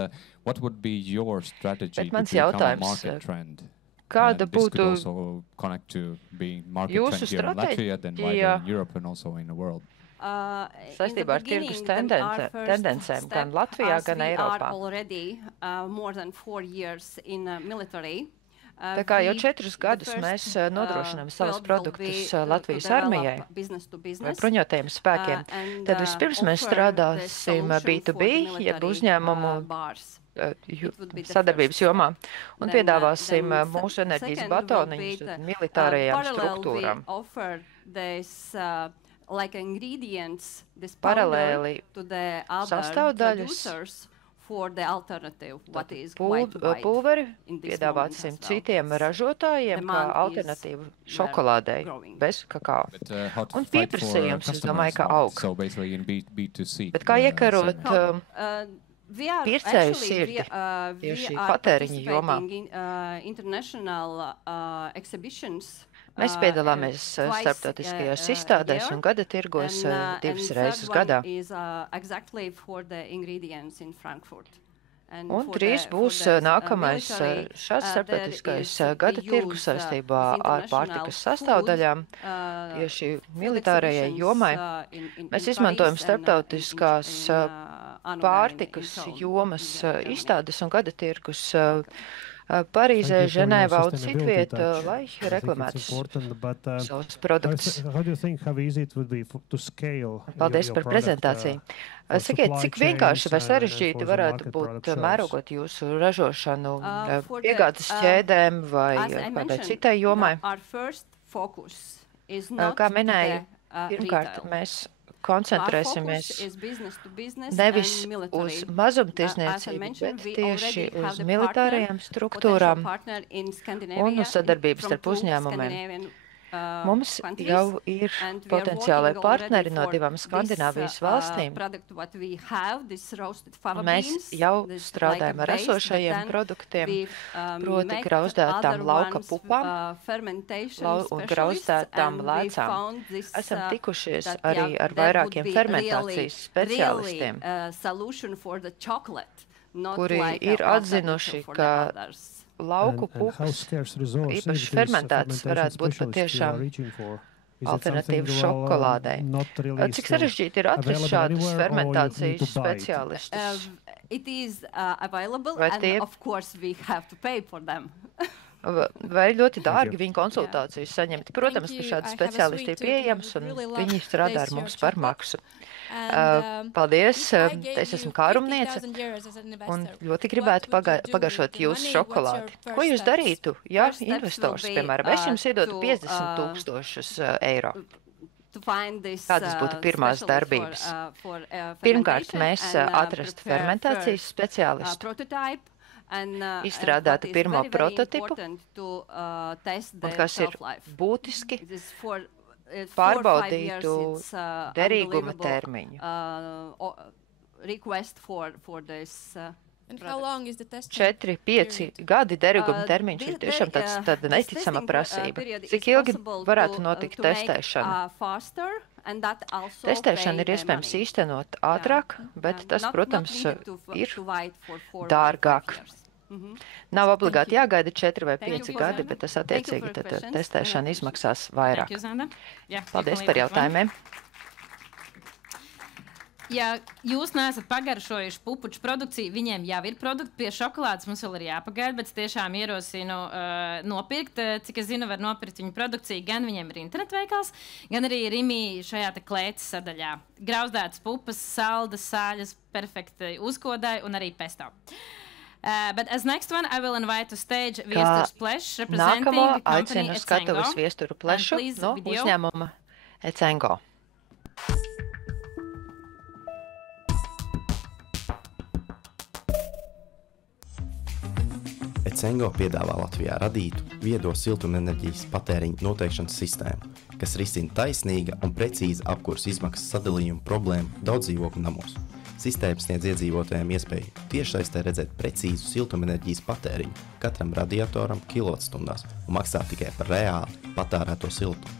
what would be your strategy Bet to mans become a jautājums, market trend? kāda And this could būtu also connect to being market jūsu trend here in Latvia, then wider stratēģija in Europe and also in the world. saistībā ar tirgus tendencēm gan Latvijā, gan Eiropā. Tā kā jau 4 gadus mēs nodrošinām savus produktus Latvijas armijai vai bruņotajiem spēkiem, tad vispirms mēs strādāsim B2B, jeb uzņēmumu sadarbības jomā, un piedāvāsim mūsu enerģijas batoniņus militārajām struktūrām. Paralēli sastāvdaļas pulveri piedāvāsim citiem ražotājiem kā alternatīvu šokolādei bez kakao. Un pieprasījums, es domāju, ka aug. Bet kā iekarot pircēju sirdi tieši patēriņa jomā. Mēs piedalāmies starptautiskajās izstādēs un gada tirgos 2 reizes gadā. Un drīz būs nākamais šāds starptautiskais gada tirgus saistībā ar pārtikas sastāvdaļām tieši militārajai jomai. Mēs izmantojam starptautiskās pārtikas jomas izstādes un gada tirgus Parīzē, Ženēvā un citvieta, lai reklamētu savus produktus. Paldies par prezentāciju. Sakiet, cik vienkārši vai sarežģīti varētu būt mērogot jūsu ražošanu piegādes ķēdēm vai kādai citai jomai? Kā minēju, pirmkārt, mēs koncentrēsimies nevis uz mazumtirdzniecību, bet tieši uz militārajām struktūrām un uz sadarbības starp uzņēmumiem. Mums jau ir potenciālai partneri no 2 Skandināvijas valstīm. Mēs jau strādājam ar esošajiem produktiem, proti grauzdētām lauka pupām un grauzdētām lēcām. Esam tikušies arī ar vairākiem fermentācijas speciālistiem, kuri ir atzinuši, ka lauku pupas, īpaši fermentētas, varētu būt patiešām alternatīva šokolādei. Cik sarežģīti ir atrast šādus fermentācijas speciālistus? Vai ļoti dārgi viņu konsultācijas saņemt? Protams, ka šādi speciālisti ir pieejams un viņi strādā ar mums par maksu. Paldies, es esmu kārumniece un ļoti gribētu pagaršot jūsu šokolādi. Ko jūs darītu, ja investors, piemēram, es jums iedotu 50,000 eiro? Kādas būtu pirmās darbības? Pirmkārt, mēs atrastu fermentācijas speciālistu, izstrādātu pirmo prototipu, un kas ir būtiski, pārbaudītu derīguma termiņu. 4-5 gadi derīguma termiņš ir tiešām tāda neticama prasība. Cik ilgi varētu notikt testēšana? Testēšana ir iespējams īstenot ātrāk, bet tas, protams, ir dārgāk. Nav obligāti jāgaida 4 vai 5 gadi, bet tas attiecīgi testēšana izmaksās vairāk. Paldies par jautājumiem. Ja jūs neesat pagaršojuši pupuču produkciju, viņiem jau ir produkti pie šokolādes, mums vēl ir jāpagaida, bet es tiešām ierosinu nopirkt. Cik es zinu, var nopirkt viņu produkciju, gan viņiem ir internetveikals, gan arī Rimī šajā te klēces sadaļā. Grauzdētas pupas, saldas, sāļas, perfekti uzkodai un arī pesto. But as next one, I will invite to stage Viesturu Splash, representing the company aicinu skatuves Viesturu Plešu no uzņēmuma Ecengo. Ecengo piedāvā Latvijā radītu viedo siltumenerģijas patēriņu noteikšanas sistēmu, kas risina taisnīga un precīza apkures izmaksas sadalījuma problēmu daudz dzīvokļu namos. Sistēma sniedz iedzīvotājiem iespēju tiešsaistē redzēt precīzu siltumenerģijas patēriņu katram radiatoram kilovatstundās un maksāt tikai par reāli patērēto siltumu.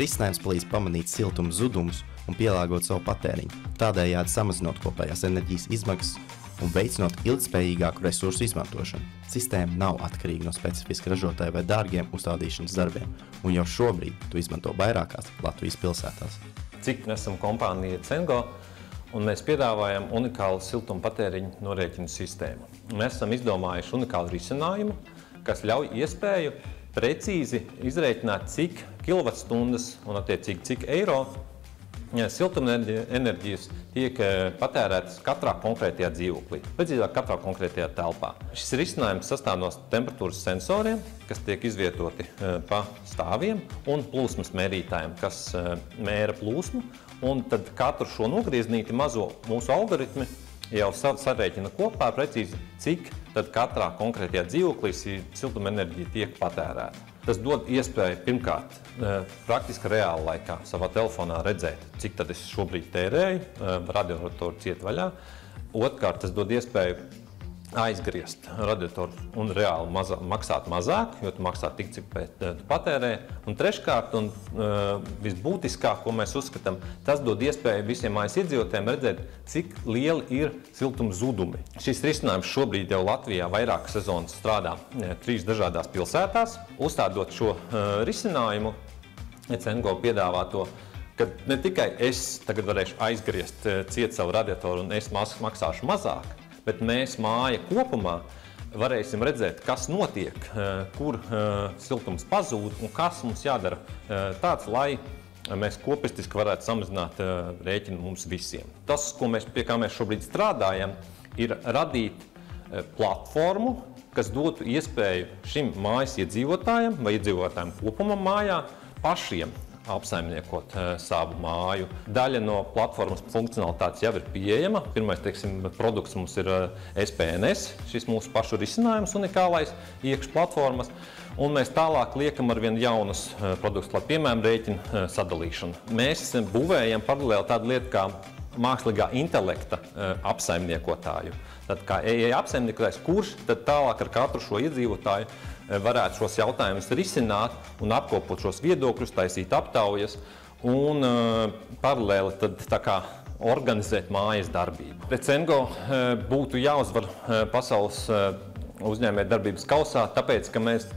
Risinājums palīdz pamanīt siltuma zudumus un pielāgot savu patēriņu, tādējādi samazinot kopējās enerģijas izmaksas un veicinot ilgspējīgāku resursu izmantošanu. Sistēma nav atkarīga no specifiska ražotāja vai dārgiem uzstādīšanas darbiem, un jau šobrīd to izmanto vairākās Latvijas pilsētās. Cik mēs esam kompānija Ecengo, un mēs piedāvājam unikālu siltuma patēriņu norēķinu sistēmu. Mēs esam izdomājuši unikālu risinājumu, kas ļauj iespēju precīzi izrēķināt, cik kilovatstundas un attiecīgi cik eiro siltumenerģijas tiek patērētas katrā konkrētajā dzīvoklī, precīzāk katrā konkrētajā telpā. Šis risinājums sastāv no temperatūras sensoriem, kas tiek izvietoti pa stāviem, un plūsmas mērītājiem, kas mēra plūsmu, un tad katru šo nogrieznīti mazo mūsu algoritmi jau sarēķina kopā precīzi, cik tad katrā konkrētajā dzīvoklī siltumenerģija tiek patērēta. Tas dod iespēju pirmkārt praktiski reāli laikā savā telefonā redzēt, cik tad es šobrīd tērēju, radiatoru ciet vaļā, Otrkārt, tas dod iespēju aizgriezt radiatoru un reāli maksāt mazāk, jo tu maksā tik, cik tu patērē. Un treškārt, un visbūtiskāk, ko mēs uzskatām, tas dod iespēju visiem mājas iedzīvotājiem redzēt, cik lieli ir siltuma zudumi. Šis risinājums šobrīd jau Latvijā vairākas sezonas strādā 3 dažādās pilsētās. Uzstādot šo risinājumu, Cengo piedāvā to, ka ne tikai es tagad varēšu aizgriezt ciet savu radiatoru un es maksāšu mazāk, bet mēs māja kopumā varēsim redzēt, kas notiek, kur siltums pazūd un kas mums jādara tāds, lai mēs kopistiski varētu samazināt rēķinu mums visiem. Tas, pie kā mēs šobrīd strādājam, ir radīt platformu, kas dotu iespēju šim mājas iedzīvotājiem vai iedzīvotājiem kopumā mājā pašiem apsaimniekot savu māju. Daļa no platformas funkcionalitātes jau ir pieejama. Pirmais, produkts mums ir SPNS, šis mūsu pašu risinājums unikālais iekšplatformas. Un mēs tālāk liekam arvien jaunus produktus, lai piemēram rēķina sadalīšanu. Mēs būvējam paralēli tādu lietu kā mākslīgā intelekta apsaimniekotāju. Tad kā apsaimniekotājs, kurš tad tālāk ar katru šo iedzīvotāju varētu šos jautājumus risināt un apkopot šos viedokļus, taisīt aptaujas un paralēli tad tā kā organizēt mājas darbību. Cengo būtu jāuzvar pasaules uzņēmējdarbības kausā, tāpēc, ka mēs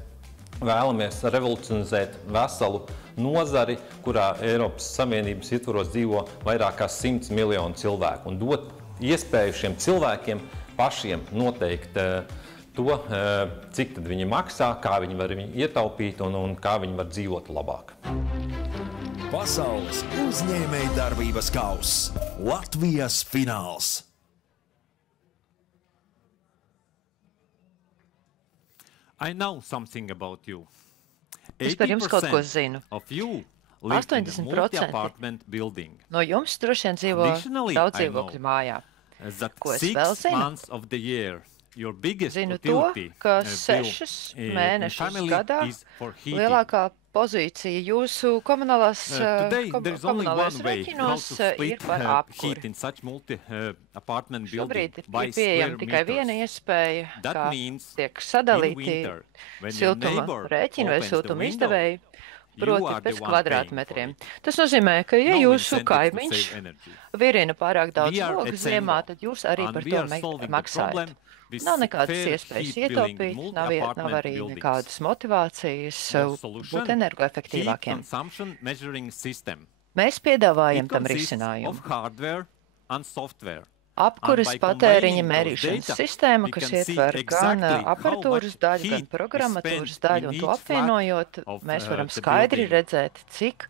vēlamies revolucionizēt veselu nozari, kurā Eiropas Savienības ietvaros dzīvo vairāk kā 100 miljonu cilvēku un dot iespēju šiem cilvēkiem pašiem noteikt to, cik tad viņi maksā, kā viņi var ietaupīt un kā viņi var dzīvot labāk. Pasaules uzņēmējdarbības kauss. Latvijas fināls. I know something about you. Es par jums kaut ko zinu. 80% no jums droši vien dzīvo daudzdzīvokļu mājā. Ko es vēl zinu? Zinu to, ka 6 mēnešus gadā lielākā pozīcija jūsu komunālās rēķinos ir par apkuri. Šobrīd ir pieejama tikai viena iespēja, kā tiek sadalīti siltuma rēķini vai siltuma izdevēji, proti pēc kvadrātmetriem. Tas nozīmē, ka ja jūsu kaimiņš virina pārāk daudz logu ziemā, tad jūs arī par to maksājat. Nav nekādas iespējas ietaupīt, nav arī nekādas motivācijas būt energoefektīvākiem. Mēs piedāvājam tam risinājumu. Apkuras patēriņa mērīšanas sistēma, kas ietver gan aparatūras daļu, gan programmatūras daļu, un to apvienojot, mēs varam skaidri redzēt, cik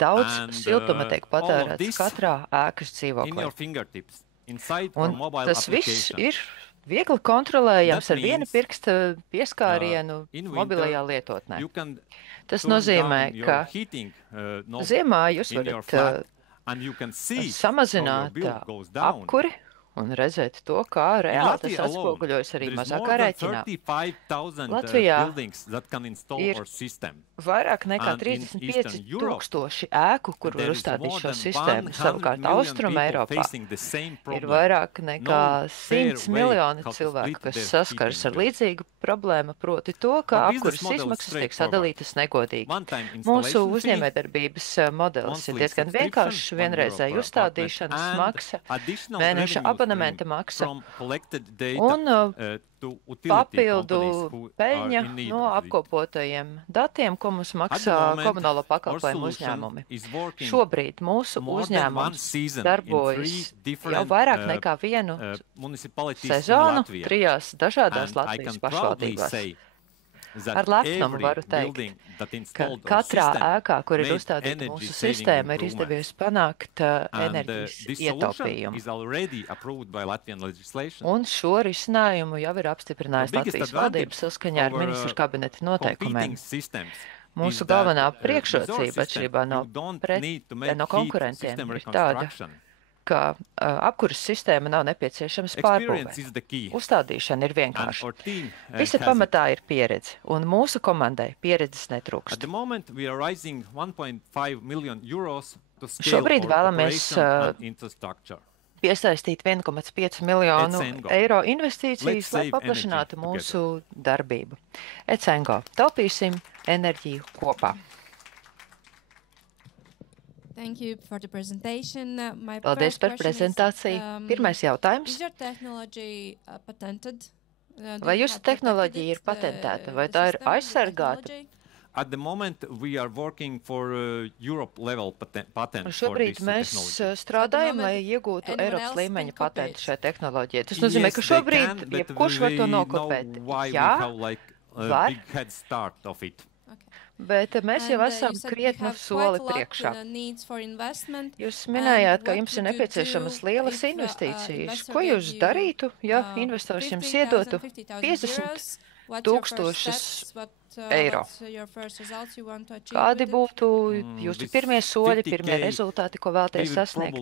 daudz siltuma tiek patērēts katrā ēkas dzīvoklī. Un tas viss ir viegli kontrolējams ar viena pirksta pieskārienu mobilajā lietotnē. Tas nozīmē, ka ziemā jūs varat samazināt apkuri un redzēt to, kā reāli tas atspoguļojas arī mazākā rēķinā. Latvijā ir vairāk nekā 35,000 ēku, kur var uzstādīt šo sistēmu. Savukārt Austrum Eiropā ir vairāk nekā 100 miljoni cilvēku, kas saskaras ar līdzīgu problēmu, proti to, ka apkuras izmaksas tiek sadalītas negodīgi. Mūsu uzņēmējdarbības modelis ir diezgan vienkāršs, vienreizēja uzstādīšanas maksa, mēneša abonementa maksa un papildu peļņa no apkopotajiem datiem, ko mums maksā komunālo pakalpojumu uzņēmumi. Šobrīd mūsu uzņēmums darbojas jau vairāk nekā vienu sezonu 3 dažādās Latvijas pašvaldībās. Ar lepnumu varu teikt, ka katrā ēkā, kur ir uzstādīta mūsu sistēma, ir izdevies panākt enerģijas ietaupījumu. Un šo risinājumu jau ir apstiprinājis Latvijas valdība saskaņā ar ministru kabineta noteikumiem. Mūsu galvenā priekšrocība atšķirībā no konkurentiem ir tāda, ka apkuras sistēma nav nepieciešams pārbūvēt. Uzstādīšana ir vienkārša. Visa pamatā ir pieredze, un mūsu komandai pieredzes netrūkst. Šobrīd vēlamies piesaistīt 1,5 miljonu eiro investīcijas, lai paplašinātu mūsu darbību. Etsengo, taupīsim enerģiju kopā. Thank you for the presentation. Paldies par prezentāciju. Pirmais jautājums. Is your technology patented? Vai jūsu tehnoloģija ir patentēta, vai tā ir aizsargāta? At the moment, we are working for Europe level patent. Šobrīd mēs strādājam, lai iegūtu Eiropas līmeņa patentu šai tehnoloģijai. Tas nozīmē, ka šobrīd jebkurš var to nokopēt. Jā, var. Bet mēs jau esam krietni soli priekšā. Jūs minējāt, ka jums ir nepieciešamas lielas investīcijas. Ko jūs darītu, ja investors jums iedotu 50,000 eiro? Kādi būtu jūsu pirmie soļi, pirmie rezultāti, ko vēlaties sasniegt?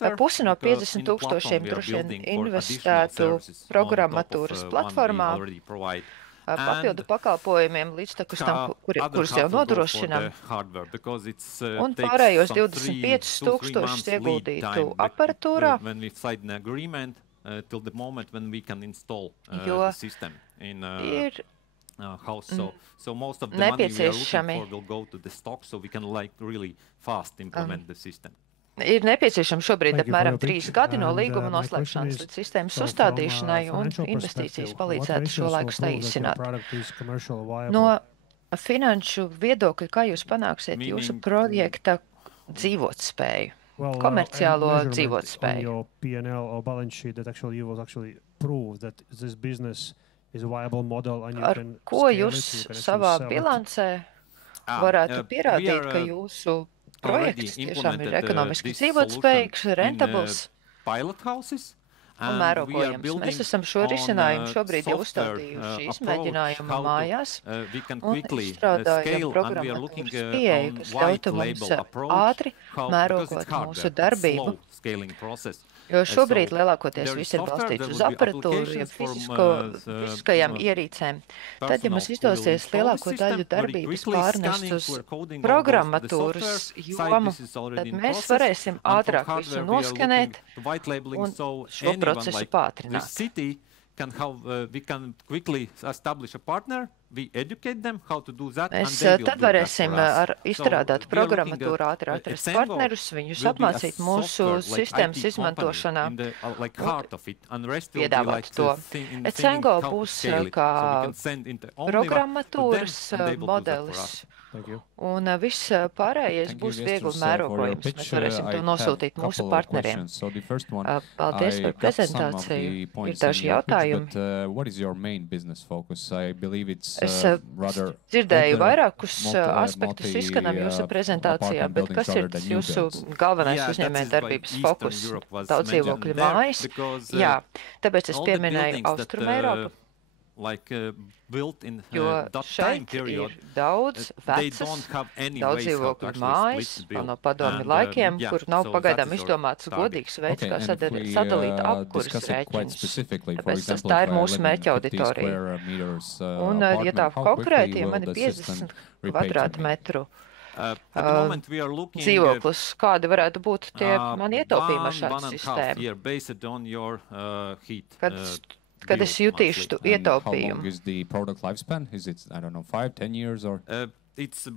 Vai pusi no 50,000 droši vien investētu programmatūras platformā, papildu pakalpojumiem līdztekus tam, kurus jau nodrošinām, un pārējos 25,000 ieguldītu aparatūrā, till the moment when we can install jo the system in ir house. So most of the money we are looking for will go to the stock, so we can like really fast implement the system. Ir nepieciešams šobrīd apmēram 3 gadi no līguma noslēgšanas līdz sistēmas uzstādīšanai, un investīcijas palīdzētu šo laiku saīsināt. No finanšu viedokļa, kā jūs panāksiet jūsu projekta dzīvotspēju, komerciālo dzīvotspēju? Ar ko jūs savā bilancē varētu pierādīt, ka jūsu projekts tiešām ir ekonomiski dzīvotspējīgs, rentabls un mērogojams? Mēs esam šo risinājumu šobrīd jau uzstādījuši izmēģinājumu mājās un izstrādājam programmatūras pieeju, kas ļautu mums ātri mērogot mūsu darbību. Jo šobrīd lielākoties viss ir balstīts uz aparatūru, ja fiziskajām ierīcēm. Tad, ja mums izdosies lielāko daļu darbības pārnest uz programmatūras jomu, tad mēs varēsim ātrāk visu noskanēt un šo procesu pātrināt. We can quickly establish a partner. We educate them how to do that. Mēs tad varēsim izstrādāt programmatūru ātri atrast partnerus, viņus apmācīt mūsu sistēmas izmantošanā un piedāvāt to. Etsengo būs kā programmatūras modelis. Un viss pārējais būs viegli mērogojums. Mēs varēsim to nosūtīt mūsu partneriem. Paldies par prezentāciju. Ir daži jautājumi. Es dzirdēju vairākus aspektus izskanam jūsu prezentācijā, bet kas ir jūsu galvenais uzņēmējdarbības fokus? Daudzdzīvokļu mājas? Jā, tāpēc es pieminēju Austrumeiropu. Jo šeit ir daudz vecas daudzdzīvokļu mājas no padomju laikiem, kur nav pagaidām izdomāts godīgs veids, kā sadalīt apkuras rēķinus. Tāpēc tā ir mūsu mērķa auditorija. Un, ja tā konkrēti, ja man ir 50 kvadrātmetru dzīvoklis, kādi varētu būt tie mani ietaupījumi ar šādu sistēmu? Kad es jutīšu ietaupījumu?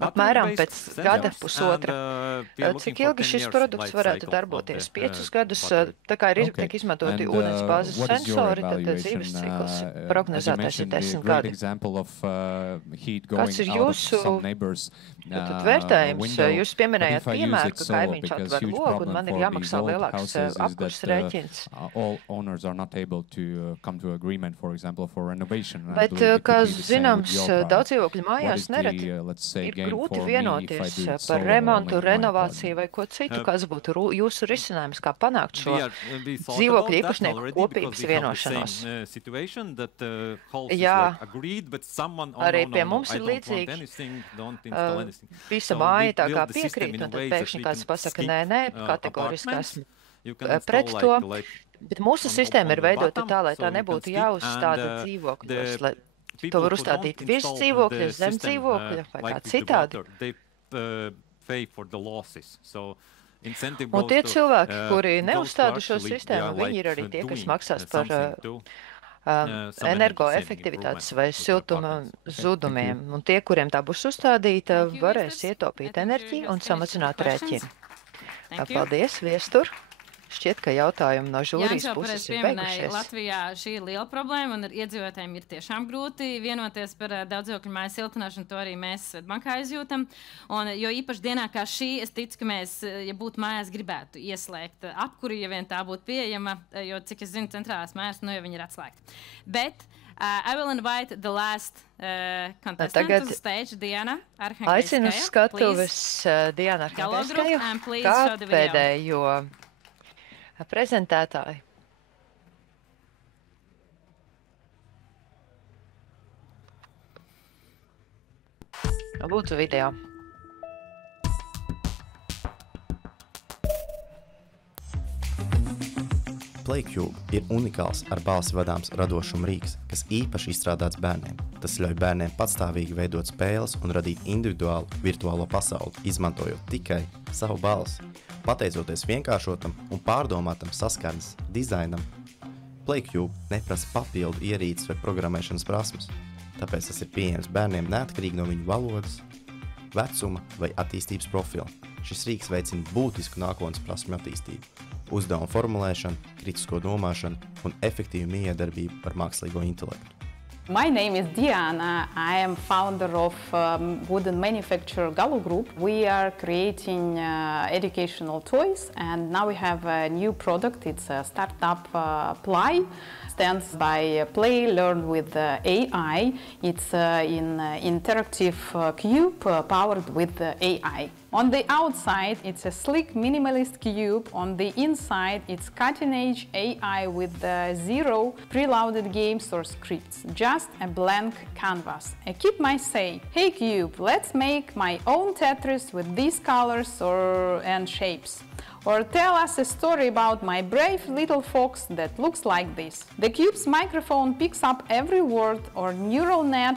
Apmēram pēc gada, pusotra. Cik ilgi šis produkts varētu darboties? 5 gadus, tā kā tiek izmantoti ūdensbāzes sensori, tad dzīves cikls prognozētais ir 10 gadi. Kāds ir jūsu vērtējums? Jūs pieminējāt piemēru, ka kaimiņš atver logu un man ir jāmaksā lielāks apkurs rēķins. Bet, kā zināms, daudzdzīvokļu mājās nereti ir grūti vienoties par remontu, renovāciju vai ko citu. Kāds būtu jūsu risinājums, kā panākt šo dzīvokļu īpašnieku kopības vienošanos? Jā, arī pie mums ir līdzīgi. Visa māja tā kā piekrīt, un tad pēkšņi kāds pasaka, nē, kategoriski esmu pret to. Bet mūsu sistēma ir veidota tā, lai tā nebūtu jāuzstāda dzīvokļos, lai to var uzstādīt virs dzīvokļa, zem dzīvokļa vai kā citādi. Un tie cilvēki, kuri neuzstāda šo sistēmu, viņi ir arī tie, kas maksās par energoefektivitātes vai siltuma zudumiem. Un tie, kuriem tā būs uzstādīta, varēs ietaupīt enerģiju un samazināt rēķinu. Paldies, Viestur! Šķiet, ka jautājumi no žūrijas puses ir beigušies. Latvijā šī ir liela problēma, un iedzīvotājiem ir tiešām grūti vienoties par daudzdzīvokļu māju siltināšanu. To arī mēs Svetbankā izjūtam. Un, jo īpaši dienā kā šī, es ticu, ka mēs, ja būtu mājās, gribētu ieslēgt apkuri, ja vien tā būtu pieejama, jo, cik es zinu, centrālās mājās, nu jau viņi ir atslēgti. Bet I will invite the last contestant to the stage, Diana Arhangelskaja. Aicinu skatuves Diana Arhangelskaju kā pēdējo prezentētāji. Lūdzu, video. PlayCube ir unikāls ar balsi vadāms radošuma rīks, kas īpaši izstrādāts bērniem. Tas ļauj bērniem patstāvīgi veidot spēles un radīt individuālu virtuālo pasauli, izmantojot tikai savu balsi. Pateicoties vienkāršotam un pārdomātam saskarnes dizainam, PlayCube neprasa papildu ierīces vai programmēšanas prasmes, tāpēc tas ir pieejams bērniem neatkarīgi no viņu valodas, vecuma vai attīstības profila. Šis rīks veicina būtisku nākotnes prasmju attīstību, uzdevumu formulēšanu, kritisko domāšanu un efektīvu miedarbību ar mākslīgo intelektu. My name is Diana. I am founder of wooden manufacturer Galo Group. We are creating educational toys, and now we have a new product. It's a startup Play. Stands by Play, learn with AI. It's an interactive cube powered with AI. On the outside, it's a sleek minimalist cube. On the inside, it's cutting-edge AI with zero preloaded games or scripts. Just a blank canvas. A kid might say, "Hey cube, let's make my own Tetris with these colors and shapes." Or tell us a story about my brave little fox that looks like this. The cube's microphone picks up every word, or neural net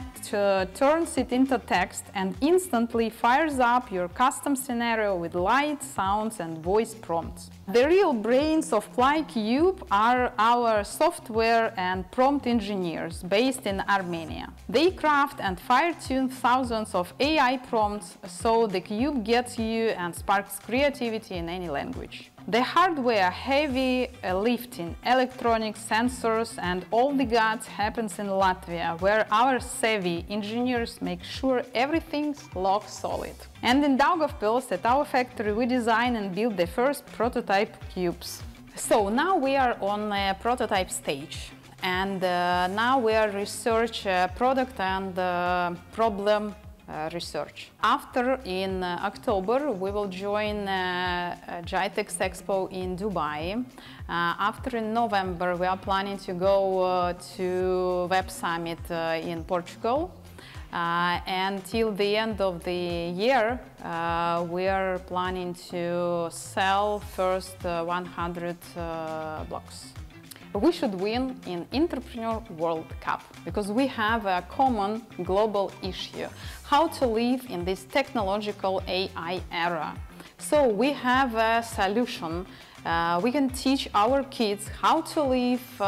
turns it into text and instantly fires up your custom scenario with light, sounds and voice prompts. The real brains of PlayCube are our software and prompt engineers based in Armenia. They craft and fine-tune thousands of AI prompts so the cube gets you and sparks creativity in any language. The hardware, heavy lifting, electronics, sensors and all the guts happens in Latvia, where our savvy engineers make sure everything's lock solid. And in Daugavpils, at our factory, we design and build the first prototype cubes. So now we are on a prototype stage. And now we are research product and problem research. After, in October, we will join GITEX Expo in Dubai. After, in November, we are planning to go to Web Summit in Portugal. Until the end of the year, we are planning to sell first 100 blocks. We should win in Entrepreneur World Cup because we have a common global issue: how to live in this technological AI era. So we have a solution. We can teach our kids how to live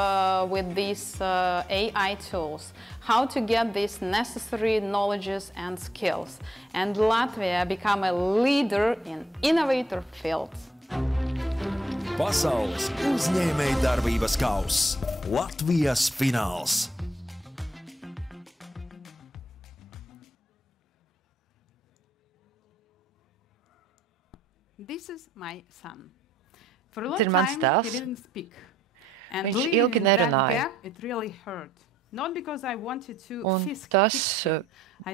with these AI tools, how to get these necessary knowledges and skills, and Latvia become a leader in innovator fields. Pasaules uzņēmējdarbības kauss Latvijas fināls. This is my son. For a long time he didn't speak. And viņš ilgi nerunāja. It really hurt. Not because I wanted to fix him.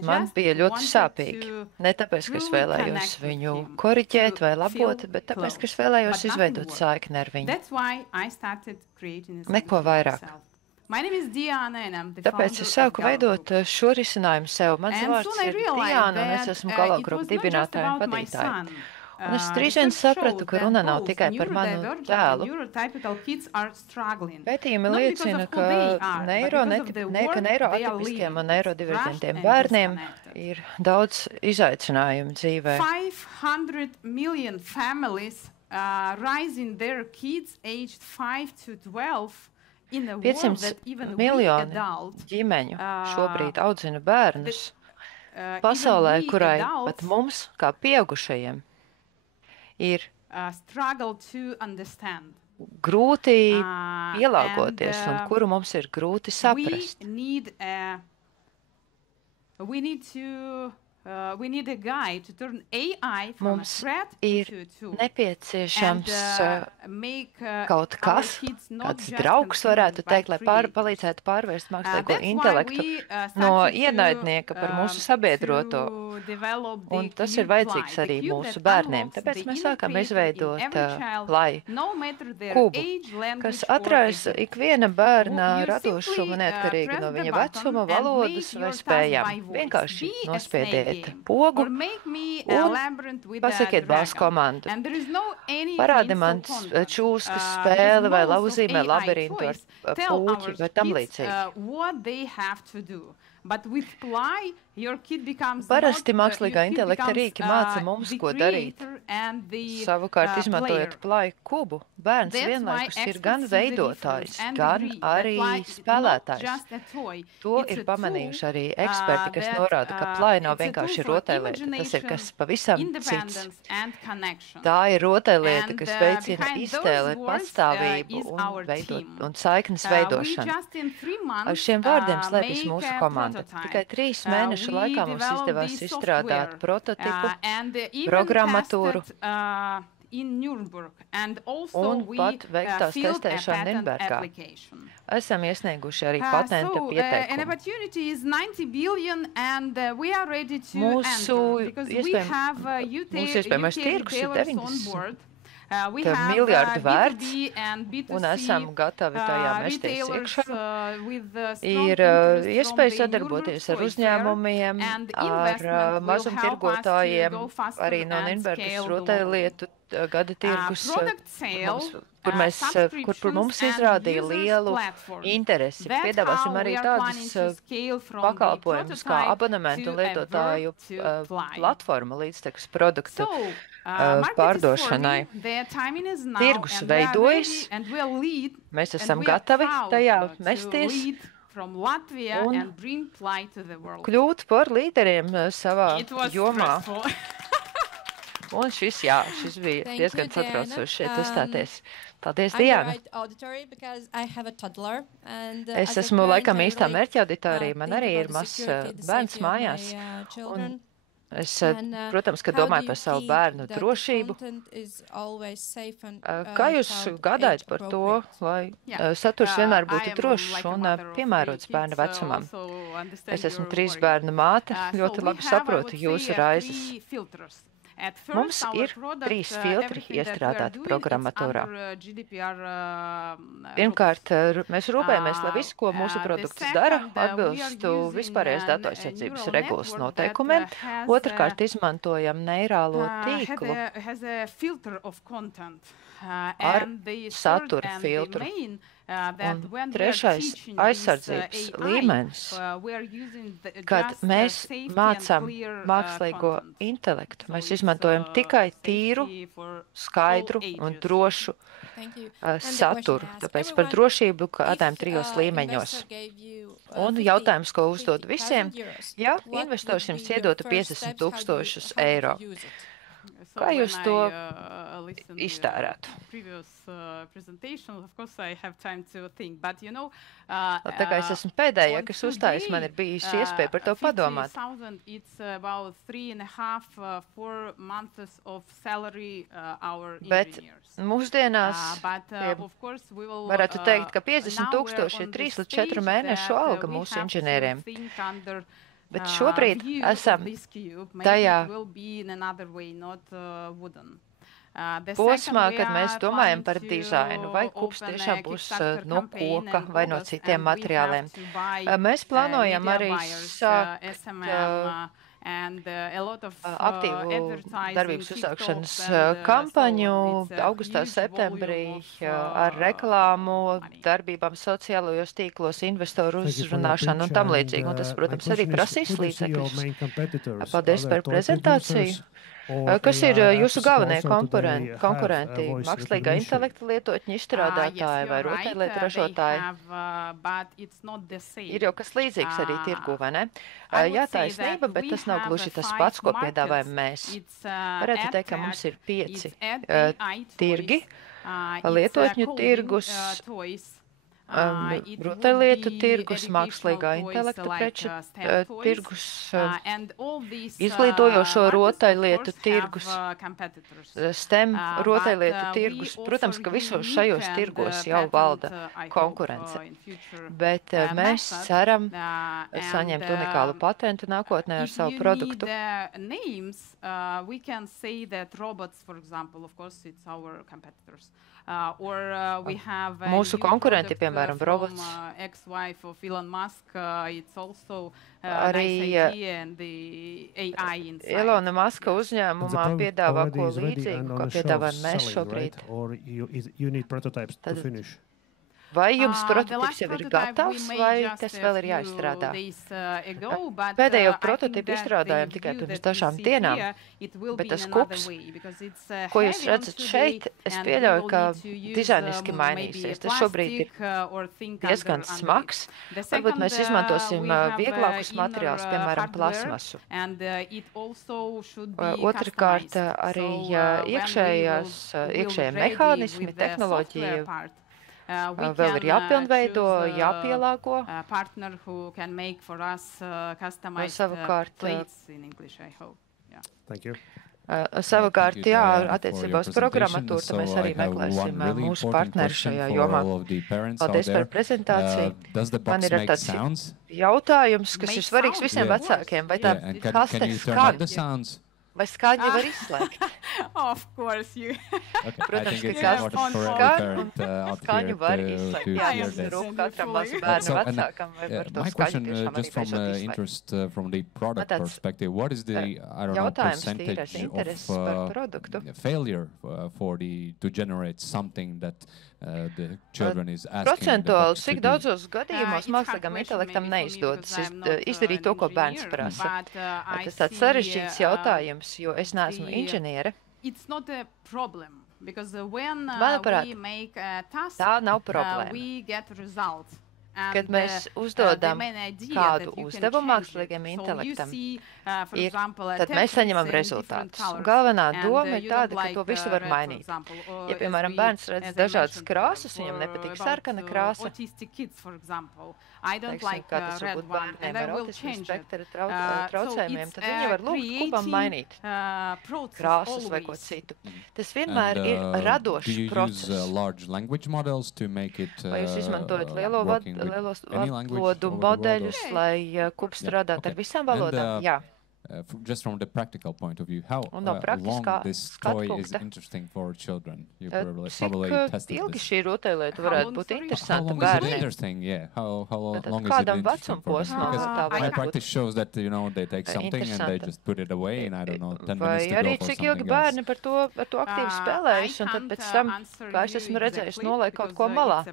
Man bija ļoti sāpīgi. Ne tāpēc, ka es vēlējos viņu koriģēt vai labot, bet tāpēc, ka es vēlējos izveidot saikni ar viņu. Neko vairāk. Tāpēc es sāku veidot šo risinājumu sev. Mans vārds ir Diana, un es esmu Galo Group dibinātāja un vadītāja. Un es drīz vien sapratu, ka runa nav tikai par manu dēlu. Pētījumi liecina, ka neiroatipiskiem un neirodiverģentiem bērniem ir daudz izaicinājumu dzīvē. 500 million families raising their kids aged 5 to 12 in a world 500 that even miljoni we adult, ģimeņu šobrīd audzina bērnus pasaulē, kurai pat mums, kā pieaugušajiem, ir struggle to understand. Grūti pielāgoties un kuru mums ir grūti saprast. We need a guide to turn AI from a threat into a tool. Nepieciešams kaut kas, kāds draugs varētu teikt, lai palīdzētu pārvērst mākslīgo intelektu no ienaidnieka par mūsu sabiedroto. Un tas ir vajadzīgs arī mūsu bērniem. Tāpēc mēs sākam izveidot lai kubu, kas atraisa ikviena bērna radošumu neatkarīgi no viņa vecuma, valodas vai spējām. Vienkārši nospiediet pogu un pasakiet balss komandu. Parādi man čūskas spēli vai lauzīmē labirintu ar pūķi vai tam līdzīgi. Parasti mākslīgā intelekta rīki māca mums, ko darīt. Savukārt, izmantojot plāju kubu, bērns vienlaikus ir gan veidotājs, gan arī spēlētājs. To ir pamanījuši arī eksperti, kas norāda, ka plāja nav vienkārši rotaļlieta. Tas ir kas pavisam cits. Tā ir rotaļlieta, kas veicina iztēli, patstāvību un saiknes veidošanu. Ar šiem vārdiem slēpjas mūsu komanda. Tikai 3 mēnešu laikā mums izdevās izstrādāt prototipu, programmatūru un pat veikt tās testēšanu Nürnbergā. Esam iesnieguši arī patenta pieteikumu. Mūsu iespējamais tirgus ir 90 miljardu vērts, un esam gatavi tajā mesties iekšā. Ir iespēja sadarboties ar uzņēmumiem, ar mazumtirgotājiem, arī no Nürnbergas rotaļlietu gada tirgus, kur mums izrādīja lielu interesi. Piedāvāsim arī tādus pakalpojumus kā abonementu un lietotāju platforma līdztekus produktu pārdošanai. Tirgus veidojas, mēs esam gatavi tajā mesties un kļūt par līderiem savā jomā. Un šis bija diezgan satraucoši šeit uzstāties. Paldies, Diana! Es esmu laikam īstā mērķa auditorija. Man arī ir mazs bērns mājās. Un es, protams, ka domāju par savu bērnu drošību. Kā jūs gādājat par to, lai saturs vienmēr būtu drošs un piemērots bērna vecumam? Es esmu 3 bērnu māte, ļoti labi saprotu jūsu raizes. Mums ir 3 filtri iestrādāti programmatūrā. Pirmkārt, mēs rūpējamies, lai viss, ko mūsu produkts dara, atbilstu vispārējais datu aizsardzības regulas noteikumiem. Otrkārt, izmantojam neirālo tīklu ar satura filtru. Un trešais aizsardzības līmenis, kad mēs mācām mākslīgo intelektu, mēs izmantojam tikai tīru, skaidru un drošu saturu. Tāpēc par drošību kādām 3 līmeņos. Un jautājums, ko uzdod visiem, ja investors jums iedotu 50 000 eiro. Kā jūs to iztērētu? Tā kā es esmu pēdējā, kas uzstājas, man ir bijusi iespēja par to padomāt. Bet mūsdienās varētu teikt, ka 50 000 ir 3 līdz 4 mēnešu alga mūsu inženieriem. Bet šobrīd esam tajā posmā, kad mēs domājam par dizainu, vai kubs tiešām būs no koka vai no citiem materiāliem. Mēs plānojam arī sākt aktīvu darbības uzsākšanas kampaņu augustā, septembrī ar reklāmu, darbībām sociālajos tīklos, investoru uzrunāšanu un tam līdzīgi. Un tas, protams, arī prasīs līdzekļus. Paldies par prezentāciju. Kas ir jūsu galvenie konkurenti? Mākslīgā intelekta lietotņu izstrādātāji vai rotaļlietu ražotāji? Ir jau kas līdzīgs arī tirgu, vai ne? Jā, taisnība, bet tas nav gluži tas pats, ko piedāvājam mēs. Varētu teikt, ka mums ir 5 tirgi, lietotņu tirgus, rotaļlietu tirgus, mākslīgā intelekta preču tirgus, izglītojošo rotaļlietu tirgus, STEM rotaļlietu tirgus. Protams, ka visos šajos tirgos jau valda konkurence, bet mēs ceram saņemt unikālu patentu nākotnē ar savu produktu. Mūsu konkurenti, piemēram, robots, arī Ilona Maska uzņēmumā piedāvā ko līdzīgu, ko piedāvājam mēs šobrīd. Vai jums prototips jau ir gatavs, vai tas vēl ir jāizstrādā? Pēdējo prototipu izstrādājam tikai pirms dažām dienām, bet tas kups, ko jūs redzat šeit, es pieļauju, ka dizainiski mainīsies. Tas šobrīd ir diezgan smags. Varbūt mēs izmantosim vieglākus materiālus, piemēram, plasmasu. Otrkārt, arī iekšējie mehānismi, tehnoloģija vēl ir jāpilnveido, jāpielāgo. Savukārt, jā, attiecībā uz programmatūru, tad mēs arī meklēsim mūsu partneri šajā jomā. Paldies par prezentāciju. Man ir tāds jautājums, kas ir svarīgs visiem vecākiem. Vai tā kaste skan? Vai skaņu var izslēgt? Protams, ka kaste skan un skaņu var izslēgt. Jā, tas ir rūp katram mazu bērnu vecākam, vai par to skaņu tiešām arī beidzot izslēgt. Jautājums tīrais interesi par produktu. Procentuāli, cik daudzos gadījumos mākslīgam intelektam neizdodas izdarīt to, ko bērns prasa. Tas tāds sarežģīts jautājums, jo es neesmu inženiere. Manuprāt, tā nav problēma. Kad mēs uzdodam kādu uzdevumu mākslīgiem intelektam, tad mēs saņemam rezultātus. Galvenā doma ir tāda, ka to visu var mainīt. Ja, piemēram, bērns redz dažādas krāsas, viņam nepatīk sarkana krāsa, teiksim, kā tas varbūt bērniem ar autismu spektra traucējumiem, tad viņi var lūgt kubam mainīt krāsas vai ko citu. Tas vienmēr ir radošs process. Vai jūs izmantojat lielos valodu modeļus, lai kubs strādātu ar visām valodām? Jā. Just from the practical point of view, how long this toy is interesting for children? You probably tested ilgi šī rotaļlieta varētu būt interesanta bērniem? How long is it interesting? Yeah. How long is it interesting for them? Because my practice shows that, you know, they take something and they just put it away and I don't know, 10 minutes to go for something else. Vai arī cik ilgi bērni par to aktīvi spēlējas un tad pēc tam, kā es esmu redzējis, noliek kaut ko malā.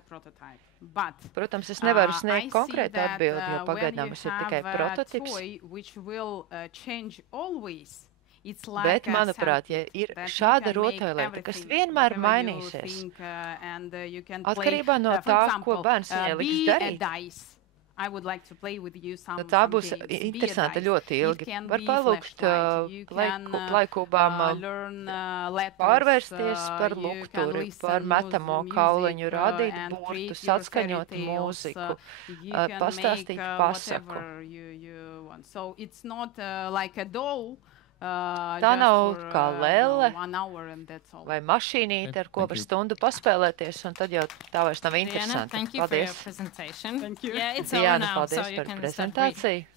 Protams, es nevaru sniegt konkrētu atbildi, jo pagaidām mums ir tikai prototips. Bet, manuprāt, ja ir šāda rotaļlieta, kas vienmēr mainīsies, atkarībā no tā, ko bērns viņai liks darīt, tā būs interesanta ļoti ilgi. Var palūgt laikūbām pārvērsties par lukturi, par metamo kauliņu, radīt burtus, atskaņot mūziku, pastāstīt pasaku. Tā nav kā lelle vai mašīnīte, ar ko var stundu paspēlēties, un tad jau tā vairs nav interesanti. Paldies. Diana, paldies par prezentāciju.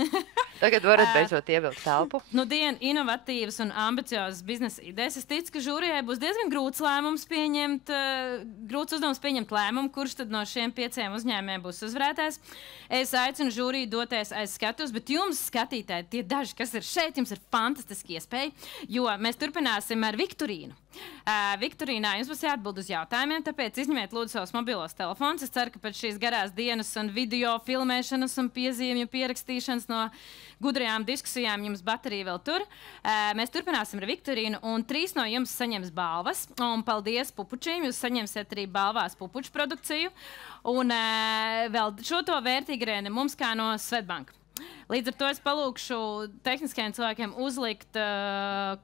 Tagad varat beidzot ievilkt telpu. Nu, Diena, inovatīvas un ambiciozas biznesa idejas. Es ticu, ka žūrijai būs diezgan grūts uzdevums pieņemt lēmumu, kurš tad no šiem 5 uzņēmējiem būs uzvarētājs. Es aicinu žūriju doties aiz skatuves, bet jums, skatītāji, tie daži, kas ir šeit, jums ir fantastiski iespēja, jo mēs turpināsim ar Viktorīnu. Viktorīnā jums būs jāatbild uz jautājumiem, tāpēc izņemiet lūdzu savus mobilos telefonus. Es ceru, ka pēc šīs garās dienas un video filmēšanas un piezīmju pierakstīšanas no gudrajām diskusijām. Jums baterija vēl tur. Mēs turpināsim ar Viktorīnu, un 3 no jums saņems balvas. Un paldies pupučiem, jūs saņemsiet arī balvās pupuču produkciju. Un vēl šo to vērtīgrēni mums kā no Swedbank. Līdz ar to es palūkšu tehniskajiem cilvēkiem uzlikt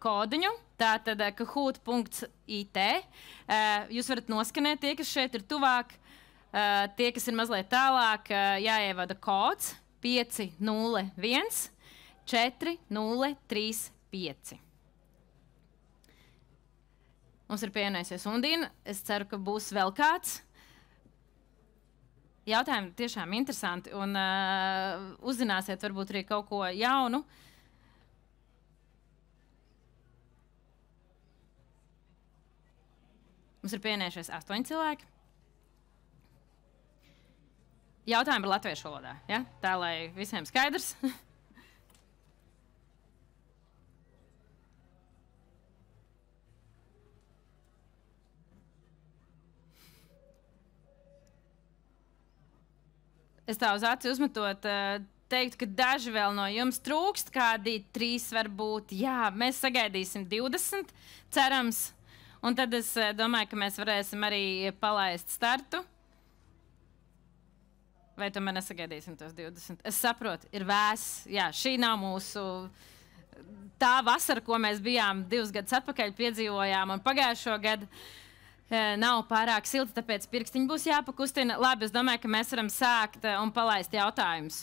kodiņu. Tātad kahoot.it. Jūs varat noskanēt tie, kas šeit ir tuvāk. Tie, kas ir mazliet tālāk, jāievada kods 501 4035. Mums ir pievienojusies Undīna. Es ceru, ka būs vēl kāds. Jautājumi tiešām interesanti un uzzināsiet varbūt arī kaut ko jaunu. Mums ir pievienojušies 8 cilvēki. Jautājumi ir latviešu valodā, ja? Tā, lai visiem skaidrs. Es tā uz aci uzmetot, teiktu, ka daži vēl no jums trūkst, kādi 3 varbūt. Jā, mēs sagaidīsim 20, cerams. Un tad es domāju, ka mēs varēsim arī palaist startu. Vai tomēr nesagaidīsim tos 20? Es saprotu, ir vēss. Jā, šī nav mūsu tā vasara, ko mēs bijām 2 gadus atpakaļ piedzīvojām. Un pagājušo gadu nav pārāk silti, tāpēc pirkstiņi būs jāpakustina. Labi, es domāju, ka mēs varam sākt un palaist jautājumus.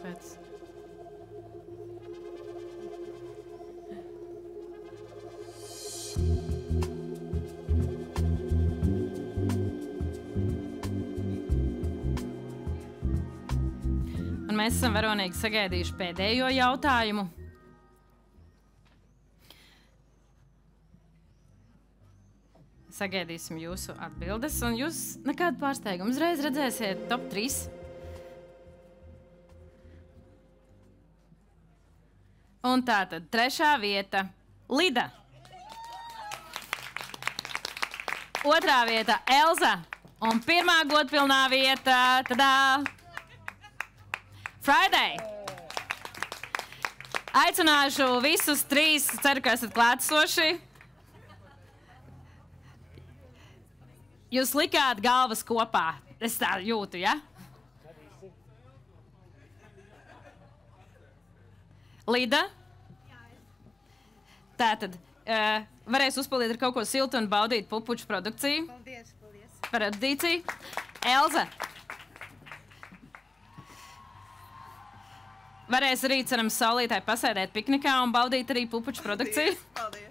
konfetes. Un mēs esam varonīgi sagaidījuši pēdējo jautājumu. Sagaidīsim jūsu atbildes, un jūs nekādu pārsteigumu uzreiz redzēsiet top 3. Un tātad 3. vieta – Lida. 2. vieta – Elza. Un 1. godpilnā vieta – tadā! Friday. Aicināšu visus 3, ceru, ka esat klātesoši. Jūs likāt galvas kopā. Es tā jūtu, ja? Lida? Tātad, varēs uzpildīt ar kaut ko siltu un baudīt pupuču produkciju. Paldies, paldies. Par erudīciju. Elza? Varēs arī, cerams, saulītāji pasēdēt piknikā un baudīt arī pupuču produkciju. Paldies.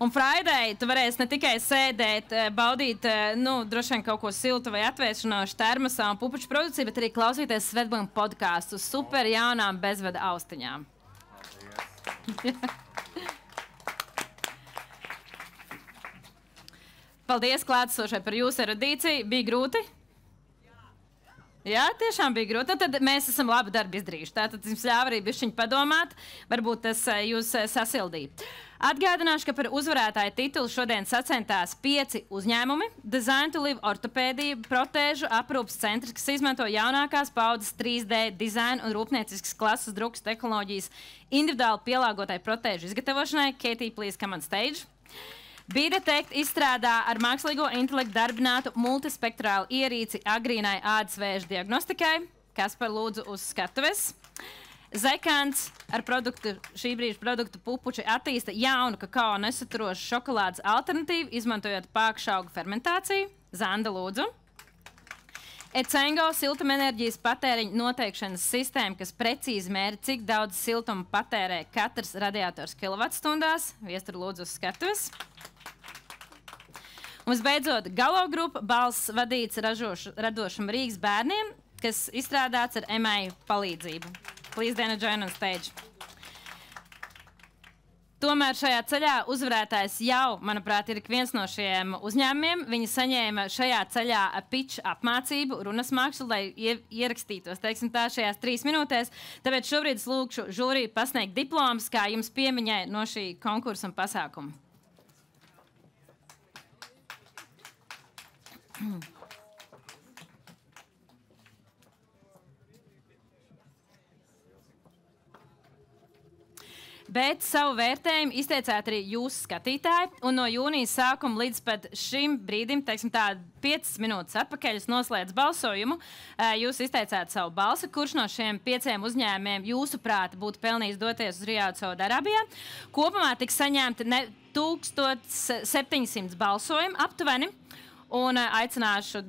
Un Friday, tu varēsi ne tikai sēdēt, baudīt, droši vien kaut ko siltu vai atvēsināšu termosā un pupuču produkciju, bet arī klausīties Svetbank podcastu super jaunām bezvada austiņām. Paldies klātesošai par jūsu erudīciju. Bija grūti? Jā, tiešām bija grūti. Tad mēs esam labu darbu izdarījuši. Tātad jums ļāva arī bišķiņ padomāt. Varbūt tas jūs sasildīja. Atgādināšu, ka par uzvarētāju titulu šodien sacentās 5 uzņēmumi. Design to Live ortopēdija, protēžu aprūpas centrs, kas izmanto jaunākās paudzes 3D dizaina un rūpnieciskas klases drukas tehnoloģijas individuāli pielāgotai protēžu izgatavošanai. Katie, please come on stage. Bidetect izstrādā ar mākslīgo intelektu darbinātu multispektrālu ierīci agrīnai ādas vēža diagnostikai. Kaspar, lūdzu, uz skatuves. Zekants ar šī brīža produktu pupuči attīsta jaunu kakao nesaturošu šokolādes alternatīvu, izmantojot pākšaugu fermentāciju. Zanda, lūdzu. Ecengo siltumenerģijas patēriņa noteikšanas sistēma, kas precīzi mēra, cik daudz siltuma patērē katrs radiators kilovatstundās. Viestur, lūdzu, uz skatuves. Un visbeidzot, Galo grupa balss vadīts radošam Rīgas bērniem, kas izstrādāts ar EMEI palīdzību. Please, Dana, join on stage. Tomēr šajā ceļā uzvarētājs jau, manuprāt, ir viens no šiem uzņēmumiem. Viņi saņēma šajā ceļā pitch apmācību, runas mākslu, lai ierakstītos, teiksim tā, šajās 3 minūtēs. Tāpēc šobrīd es lūkšu žūriju pasniegt diplomas, kā jums piemiņai no šī konkursa un pasākuma. Bet savu vērtējumu izteicāt arī jūsu skatītāji, un no jūnijas sākuma līdz pat šim brīdim, teiksim tā, 5 minūtes atpakaļ, es noslēdzu balsojumu. Jūs izteicāt savu balsi, kurš no šiem 5 uzņēmumiem jūsuprāt būtu pelnījis doties uz Rijādu, Saudarābijā. Kopumā tika saņemti 1700 balsojumu aptuveni, un aicināšu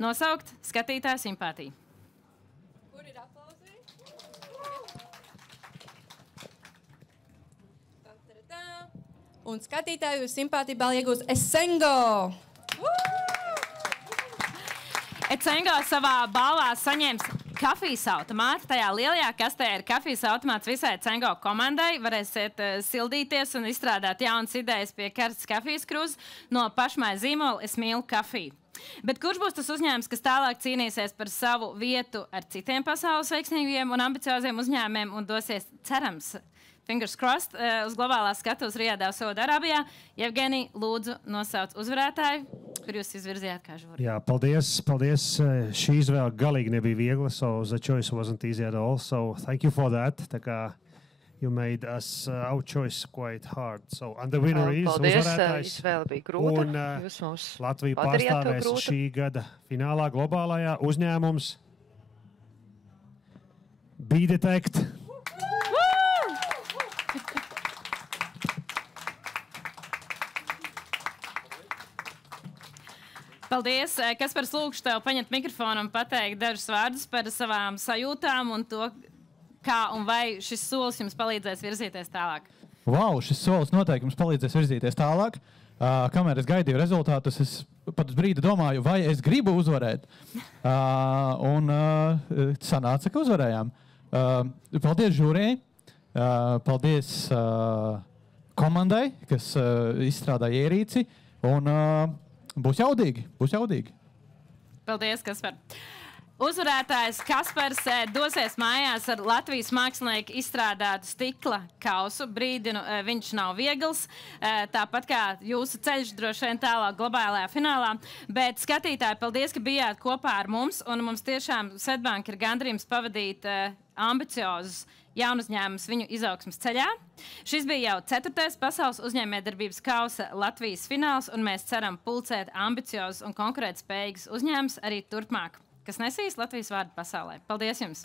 nosaukt skatītāju simpātiju. Un skatītāju simpātiju balvu iegūst Ecengo. Ecengo savā balvā saņems kafijas automātu. Tajā lielajā kastē ir kafijas automāts visai Ecengo komandai. Varēsiet sildīties un izstrādāt jaunas idejas pie karstas kafijas krūzes no pašmāja zīmola Es mīlu kafiju. Bet kurš būs tas uzņēmums, kas tālāk cīnīsies par savu vietu ar citiem pasaules veiksmīgiem un ambicioziem uzņēmumiem un dosies, cerams, fingers crossed, uz globālās skatuves Rijādā, Saudarābijā? Jevgenij, lūdzu, nosauc uzvarētāju, kur jūs izvirzījāt kā žūri. Jā, paldies. Šī izvēle galīgi nebija viegla, so the choice wasn't easy at all. So thank you for that. Tā kā you made us our choice quite hard. So and the winner is uzvarētājs. Izvēle bija grūta. Un Latviju pārstāvēs šī gada finālā globālajā uzņēmums Bidetect. Paldies, Kaspars, lūkšu tev paņemt mikrofonu un pateikt dažus vārdus par savām sajūtām un to, kā un vai šis solis jums palīdzēs virzīties tālāk. Wow, šis solis noteikti jums palīdzēs virzīties tālāk. Kamēr es gaidīju rezultātus, es pat uz brīdi domāju, vai es gribu uzvarēt. Un sanāca, ka uzvarējām. Paldies žūrijai, paldies komandai, kas izstrādāja ierīci, un būs jaudīgi, būs jaudīgi. Paldies, Kaspar. Uzvarētājs Kaspars dosies mājās ar Latvijas mākslinieku izstrādātu stikla kausu. Brīdinu, viņš nav viegls, tāpat kā jūsu ceļš droši vien tālāk globālajā finālā. Bet skatītāji, paldies, ka bijāt kopā ar mums, un mums tiešām Swedbank ir gandrījums pavadīt ambiciozus jaunuzņēmumus viņu izaugsmas ceļā. Šis bija jau 4. pasaules uzņēmējdarbības kausa Latvijas fināls, un mēs ceram pulcēt ambiciozus un konkurētspējīgus uzņēmumus arī turpmāk, kas nesīs Latvijas vārdu pasaulē. Paldies jums!